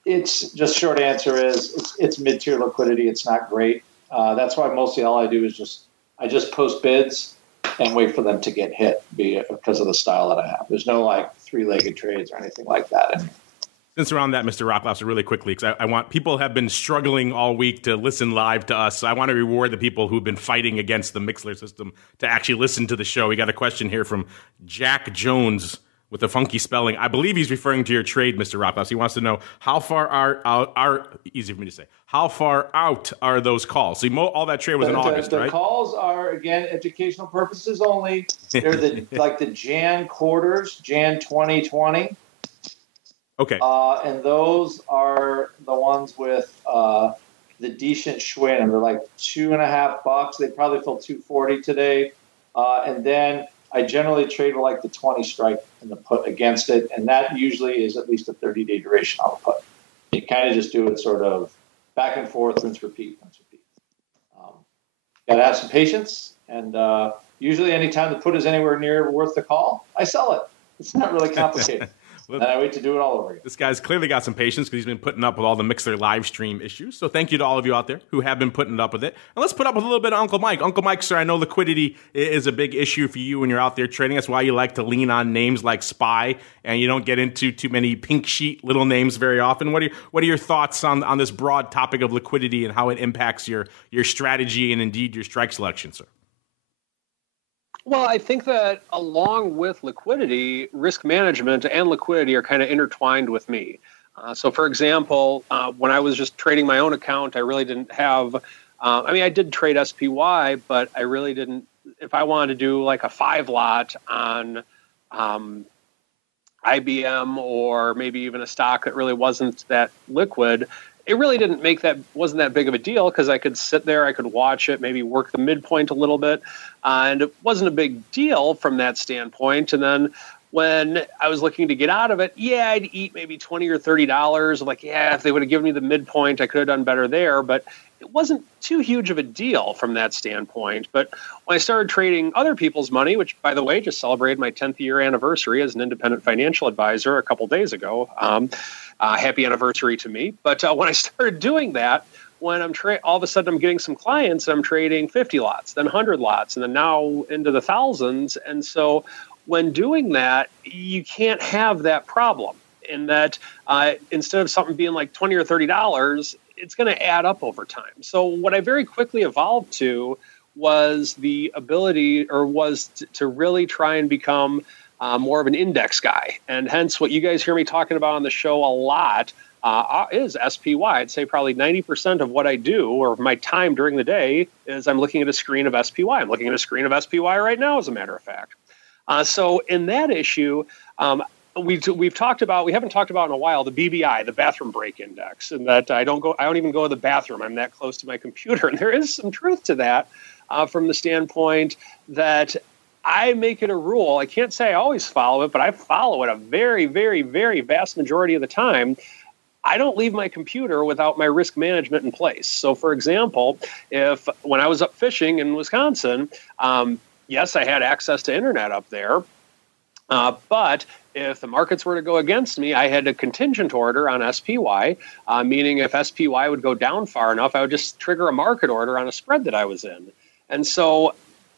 it's just short answer is it's mid-tier liquidity. It's not great. That's why mostly all I do is I just post bids and wait for them to get hit because of the style that I have. There's no like three-legged trades or anything like that. Since we're on that, Mr. Lobster, really quickly, because I want people have been struggling all week to listen live to us. So I want to reward the people who've been fighting against the Mixler system to actually listen to the show. We got a question here from Jack Jones with a funky spelling. I believe he's referring to your trade, Mr. Lobster. He wants to know how far are easy for me to say. How far out are those calls? So all that trade was in August, right? The calls are, again, educational purposes only. They're the Jan quarters, Jan 2020. Okay. And those are the ones with the decent CHWY in them. They're like $2.50. They probably filled $2.40 today. And then I generally trade with like the 20 strike and the put against it. And that usually is at least a 30-day duration on the put. You kind of just do it sort of back and forth, rinse, repeat. Got to have some patience. And usually anytime the put is anywhere near worth the call, I sell it. It's not really complicated. And I wait to do it all over again. This guy's clearly got some patience because he's been putting up with all the Mixler live stream issues. So thank you to all of you out there who have been putting up with it. And let's put up with a little bit of Uncle Mike. Uncle Mike, sir, I know liquidity is a big issue for you when you're out there trading. That's why you like to lean on names like SPY, and you don't get into too many pink sheet little names very often. What are your thoughts on this broad topic of liquidity and how it impacts your strategy and indeed your strike selection, sir? Well, I think that along with liquidity, risk management and liquidity are kind of intertwined with me. So, for example, when I was just trading my own account, I really didn't have, I did trade SPY, but I really didn't, if I wanted to do like a 5-lot on IBM or maybe even a stock that really wasn't that liquid, it really wasn't that big of a deal because I could sit there, I could watch it, maybe work the midpoint a little bit, and it wasn't a big deal from that standpoint. And then when I was looking to get out of it, I'd eat maybe $20 or $30. Like, if they would have given me the midpoint, I could have done better there. But it wasn't too huge of a deal from that standpoint. But when I started trading other people's money, which, by the way, just celebrated my 10th year anniversary as an independent financial advisor a couple days ago, happy anniversary to me. But when I started doing that, when I'm all of a sudden I'm getting some clients, I'm trading 50 lots, then 100 lots, and then now into the thousands. And so when doing that, you can't have that problem in that instead of something being like $20 or $30, it's going to add up over time. So what I very quickly evolved to was the ability to really try and become more of an index guy. And hence what you guys hear me talking about on the show a lot is SPY. I'd say probably 90% of what I do or my time during the day is I'm looking at a screen of SPY. I'm looking at a screen of SPY right now, as a matter of fact. So in that issue, we haven't talked about in a while the BBI, the bathroom break index, and that I don't even go to the bathroom. I'm that close to my computer, and there is some truth to that from the standpoint that I make it a rule. I can't say I always follow it, but I follow it a very, very, very vast majority of the time. I don't leave my computer without my risk management in place. So, for example, when I was up fishing in Wisconsin, yes, I had access to internet up there, but if the markets were to go against me, I had a contingent order on SPY, meaning if SPY would go down far enough, I would just trigger a market order on a spread that I was in. And so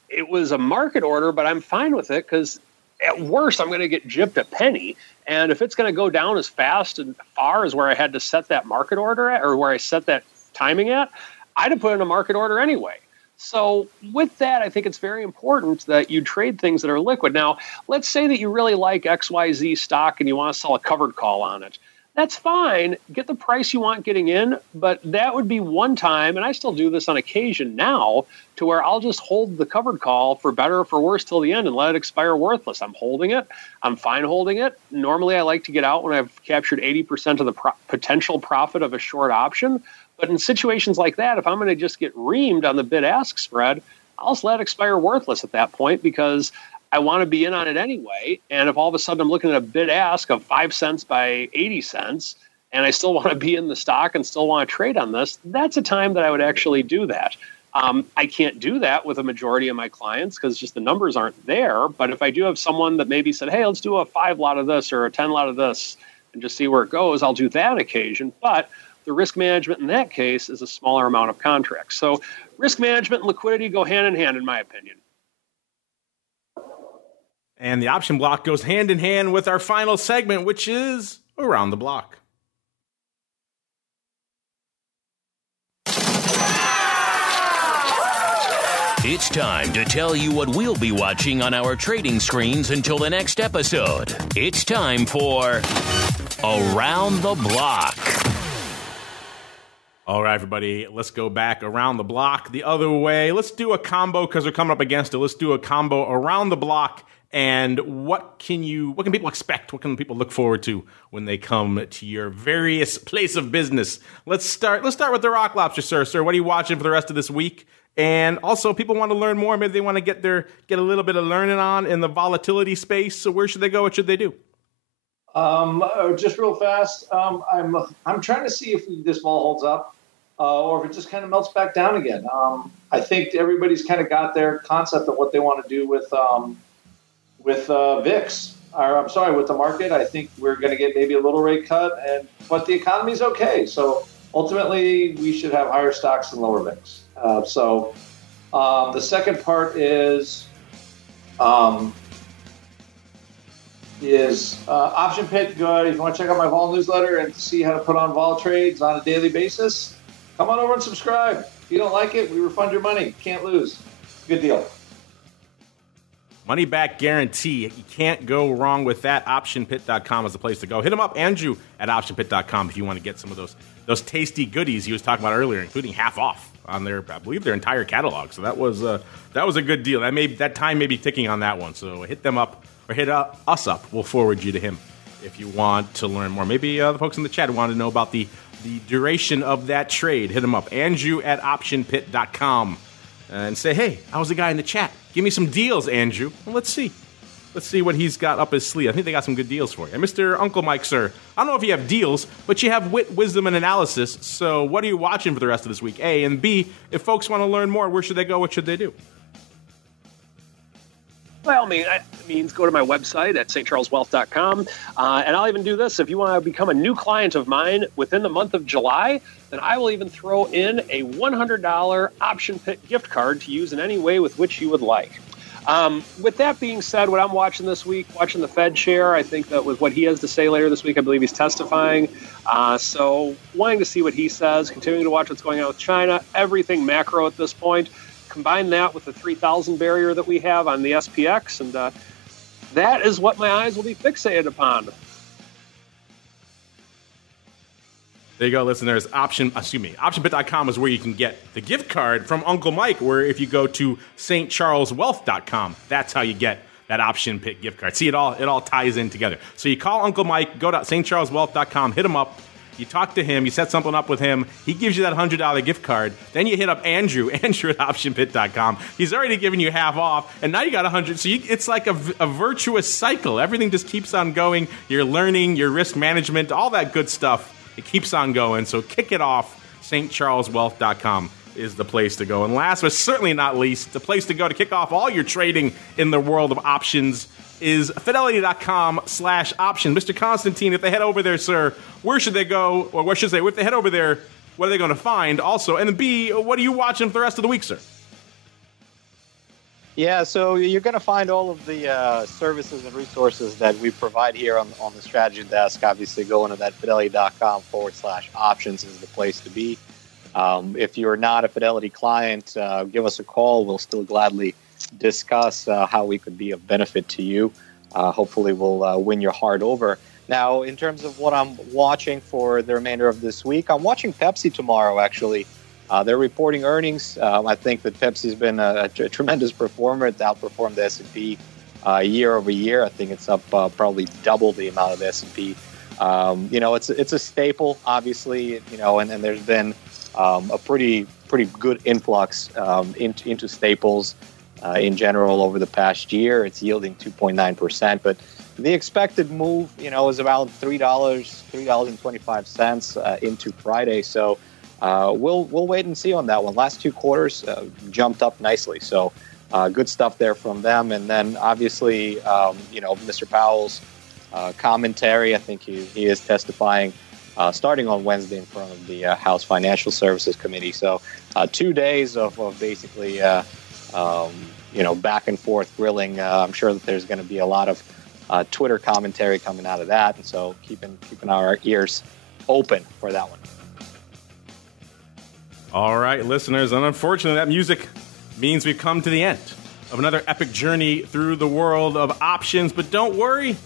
it was a market order, but I'm fine with it because at worst, I'm going to get gypped a penny. And if it's going to go down as fast and far as where I had to set that market order at, or where I set that timing at, I'd have put in a market order anyway. So with that, I think it's very important that you trade things that are liquid. Now, let's say that you really like XYZ stock and you want to sell a covered call on it. That's fine. Get the price you want getting in, but that would be one time, and I still do this on occasion now, to where I'll just hold the covered call for better or for worse till the end and let it expire worthless. I'm holding it. I'm fine holding it. Normally, I like to get out when I've captured 80% of the potential profit of a short option. But in situations like that, if I'm going to just get reamed on the bid-ask spread, I'll just let it expire worthless at that point because I want to be in on it anyway. And if all of a sudden I'm looking at a bid ask of 5 cents by 80 cents, and I still want to be in the stock and still want to trade on this, that's a time that I would actually do that. I can't do that with a majority of my clients because just the numbers aren't there. But if I do have someone that maybe said, hey, let's do a 5 lot of this or a 10 lot of this and just see where it goes, I'll do that occasion. But the risk management in that case is a smaller amount of contracts. So risk management and liquidity go hand in hand, in my opinion. And the option block goes hand in hand with our final segment, which is Around the Block. It's time to tell you what we'll be watching on our trading screens until the next episode. It's time for Around the Block. All right, everybody, let's go back around the block the other way. Let's do a combo because we're coming up against it. Let's do a combo around the block. And what can people expect? What can people look forward to when they come to your various place of business? Let's start with the Rock Lobster, sir. Sir, what are you watching for the rest of this week? And also, people want to learn more. Maybe they want to get a little bit of learning on in the volatility space. So where should they go? What should they do? Just real fast. I'm trying to see if this vol holds up, or if it just kind of melts back down again. I think everybody's kind of got their concept of what they want to do with VIX. With the market. I think we're going to get maybe a little rate cut, but the economy's okay. So ultimately, we should have higher stocks and lower VIX. The second part is Option Pit good. If you want to check out my vol newsletter and see how to put on vol trades on a daily basis, come on over and subscribe. If you don't like it, we refund your money. Can't lose. Good deal. Money back guarantee. You can't go wrong with that. OptionPit.com is the place to go. Hit him up, Andrew, at OptionPit.com if you want to get some of those tasty goodies he was talking about earlier, including half off on their, I believe, their entire catalog. So that was a good deal. That time may be ticking on that one. So hit them up or hit us up. We'll forward you to him if you want to learn more. Maybe the folks in the chat want to know about the duration of that trade. Hit him up, Andrew at OptionPit.com, and say, hey, I was the guy in the chat. Give me some deals, Andrew. Well, let's see. Let's see what he's got up his sleeve. I think they got some good deals for you. And Mr. Uncle Mike, sir, I don't know if you have deals, but you have wit, wisdom, and analysis. So what are you watching for the rest of this week? A, and B, if folks want to learn more, where should they go? What should they do? Well, that means go to my website at stcharleswealth.com. And I'll even do this. If you want to become a new client of mine within the month of July, then I will even throw in a $100 Option Pit gift card to use in any way with which you would like. With that being said, what I'm watching this week, watching the Fed chair, I think that with what he has to say later this week, I believe he's testifying. So wanting to see what he says, continuing to watch what's going on with China, everything macro at this point. Combine that with the 3,000 barrier that we have on the SPX, and that is what my eyes will be fixated upon. There you go, listeners. OptionPit.com is where you can get the gift card from Uncle Mike, where if you go to stcharleswealth.com, that's how you get that Option Pit gift card. See, it all ties in together. So you call Uncle Mike, go to stcharleswealth.com, hit him up. You talk to him, you set something up with him, he gives you that $100 gift card, then you hit up Andrew at OptionPit.com. He's already given you half off, and now you got $100. So it's like a virtuous cycle. Everything just keeps on going. Your learning, your risk management, all that good stuff, it keeps on going. So kick it off. stcharleswealth.com is the place to go. And last but certainly not least, the place to go to kick off all your trading in the world of options is Fidelity.com/option. Mr. Constantine, if they head over there, sir, where should they go? Or what should they, if they head over there, what are they going to find also? And then B, what are you watching for the rest of the week, sir? Yeah, so you're going to find all of the services and resources that we provide here on the strategy desk. Obviously, go into that Fidelity.com/options is the place to be. If you're not a Fidelity client, give us a call. We'll still gladly discuss how we could be of benefit to you. Hopefully we'll win your heart over. Now, in terms of what I'm watching for the remainder of this week, I'm watching Pepsi tomorrow, actually. They're reporting earnings. I think that Pepsi's been a tremendous performer. It's outperformed the S&P year over year. I think it's up probably double the amount of the S&P. It's a staple, obviously, and there's been a pretty good influx into staples. in general over the past year. It's yielding 2.9%, but the expected move, is about $3.25 into Friday. So we'll wait and see on that one. Last 2 quarters jumped up nicely. So good stuff there from them. And then obviously, Mr. Powell's commentary. I think he is testifying starting on Wednesday in front of the House Financial Services Committee. So 2 days of basically, back and forth grilling. I'm sure that there's going to be a lot of Twitter commentary coming out of that. And so keeping our ears open for that one. All right, listeners, and unfortunately that music means we've come to the end of another epic journey through the world of options. But don't worry,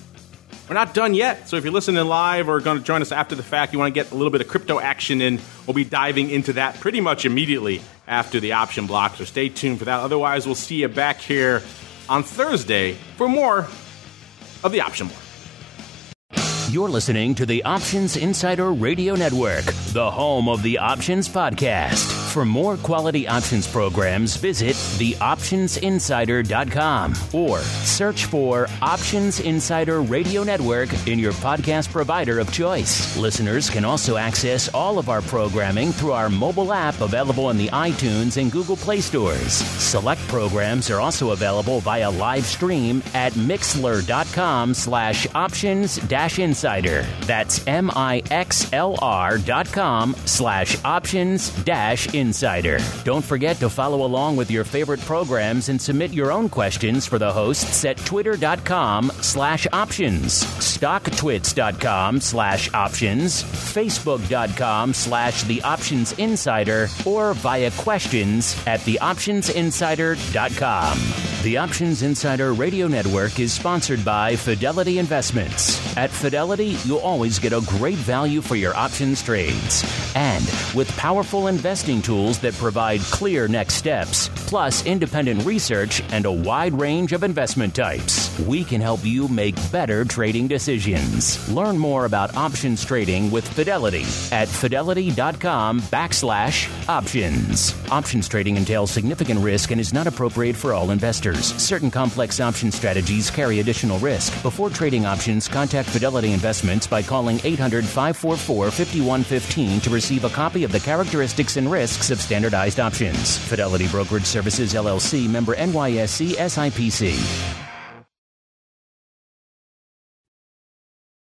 we're not done yet. So if you're listening live or going to join us after the fact, you want to get a little bit of crypto action in, we'll be diving into that pretty much immediately after the option block. So stay tuned for that. Otherwise, we'll see you back here on Thursday for more of the option block. You're listening to the Options Insider Radio Network, the home of the Options Podcast. For more quality options programs, visit theoptionsinsider.com or search for Options Insider Radio Network in your podcast provider of choice. Listeners can also access all of our programming through our mobile app available in the iTunes and Google Play stores. Select programs are also available via live stream at mixlr.com/options-insider. That's mixlr.com/options-insider. Don't forget to follow along with your favorite programs and submit your own questions for the hosts at twitter.com/options, stocktwits.com/options, facebook.com/theoptionsinsider, or via questions at theoptionsinsider.com. The Options Insider Radio Network is sponsored by Fidelity Investments. At Fidelity, you'll always get a great value for your options trades. And with powerful investing tools that provide clear next steps, plus independent research and a wide range of investment types, we can help you make better trading decisions. Learn more about options trading with Fidelity at fidelity.com/options. Options trading entails significant risk and is not appropriate for all investors. Certain complex option strategies carry additional risk. Before trading options, contact Fidelity Investments by calling 800-544-5115 to receive a copy of the characteristics and risks of standardized options. Fidelity Brokerage Services, LLC, member NYSE SIPC.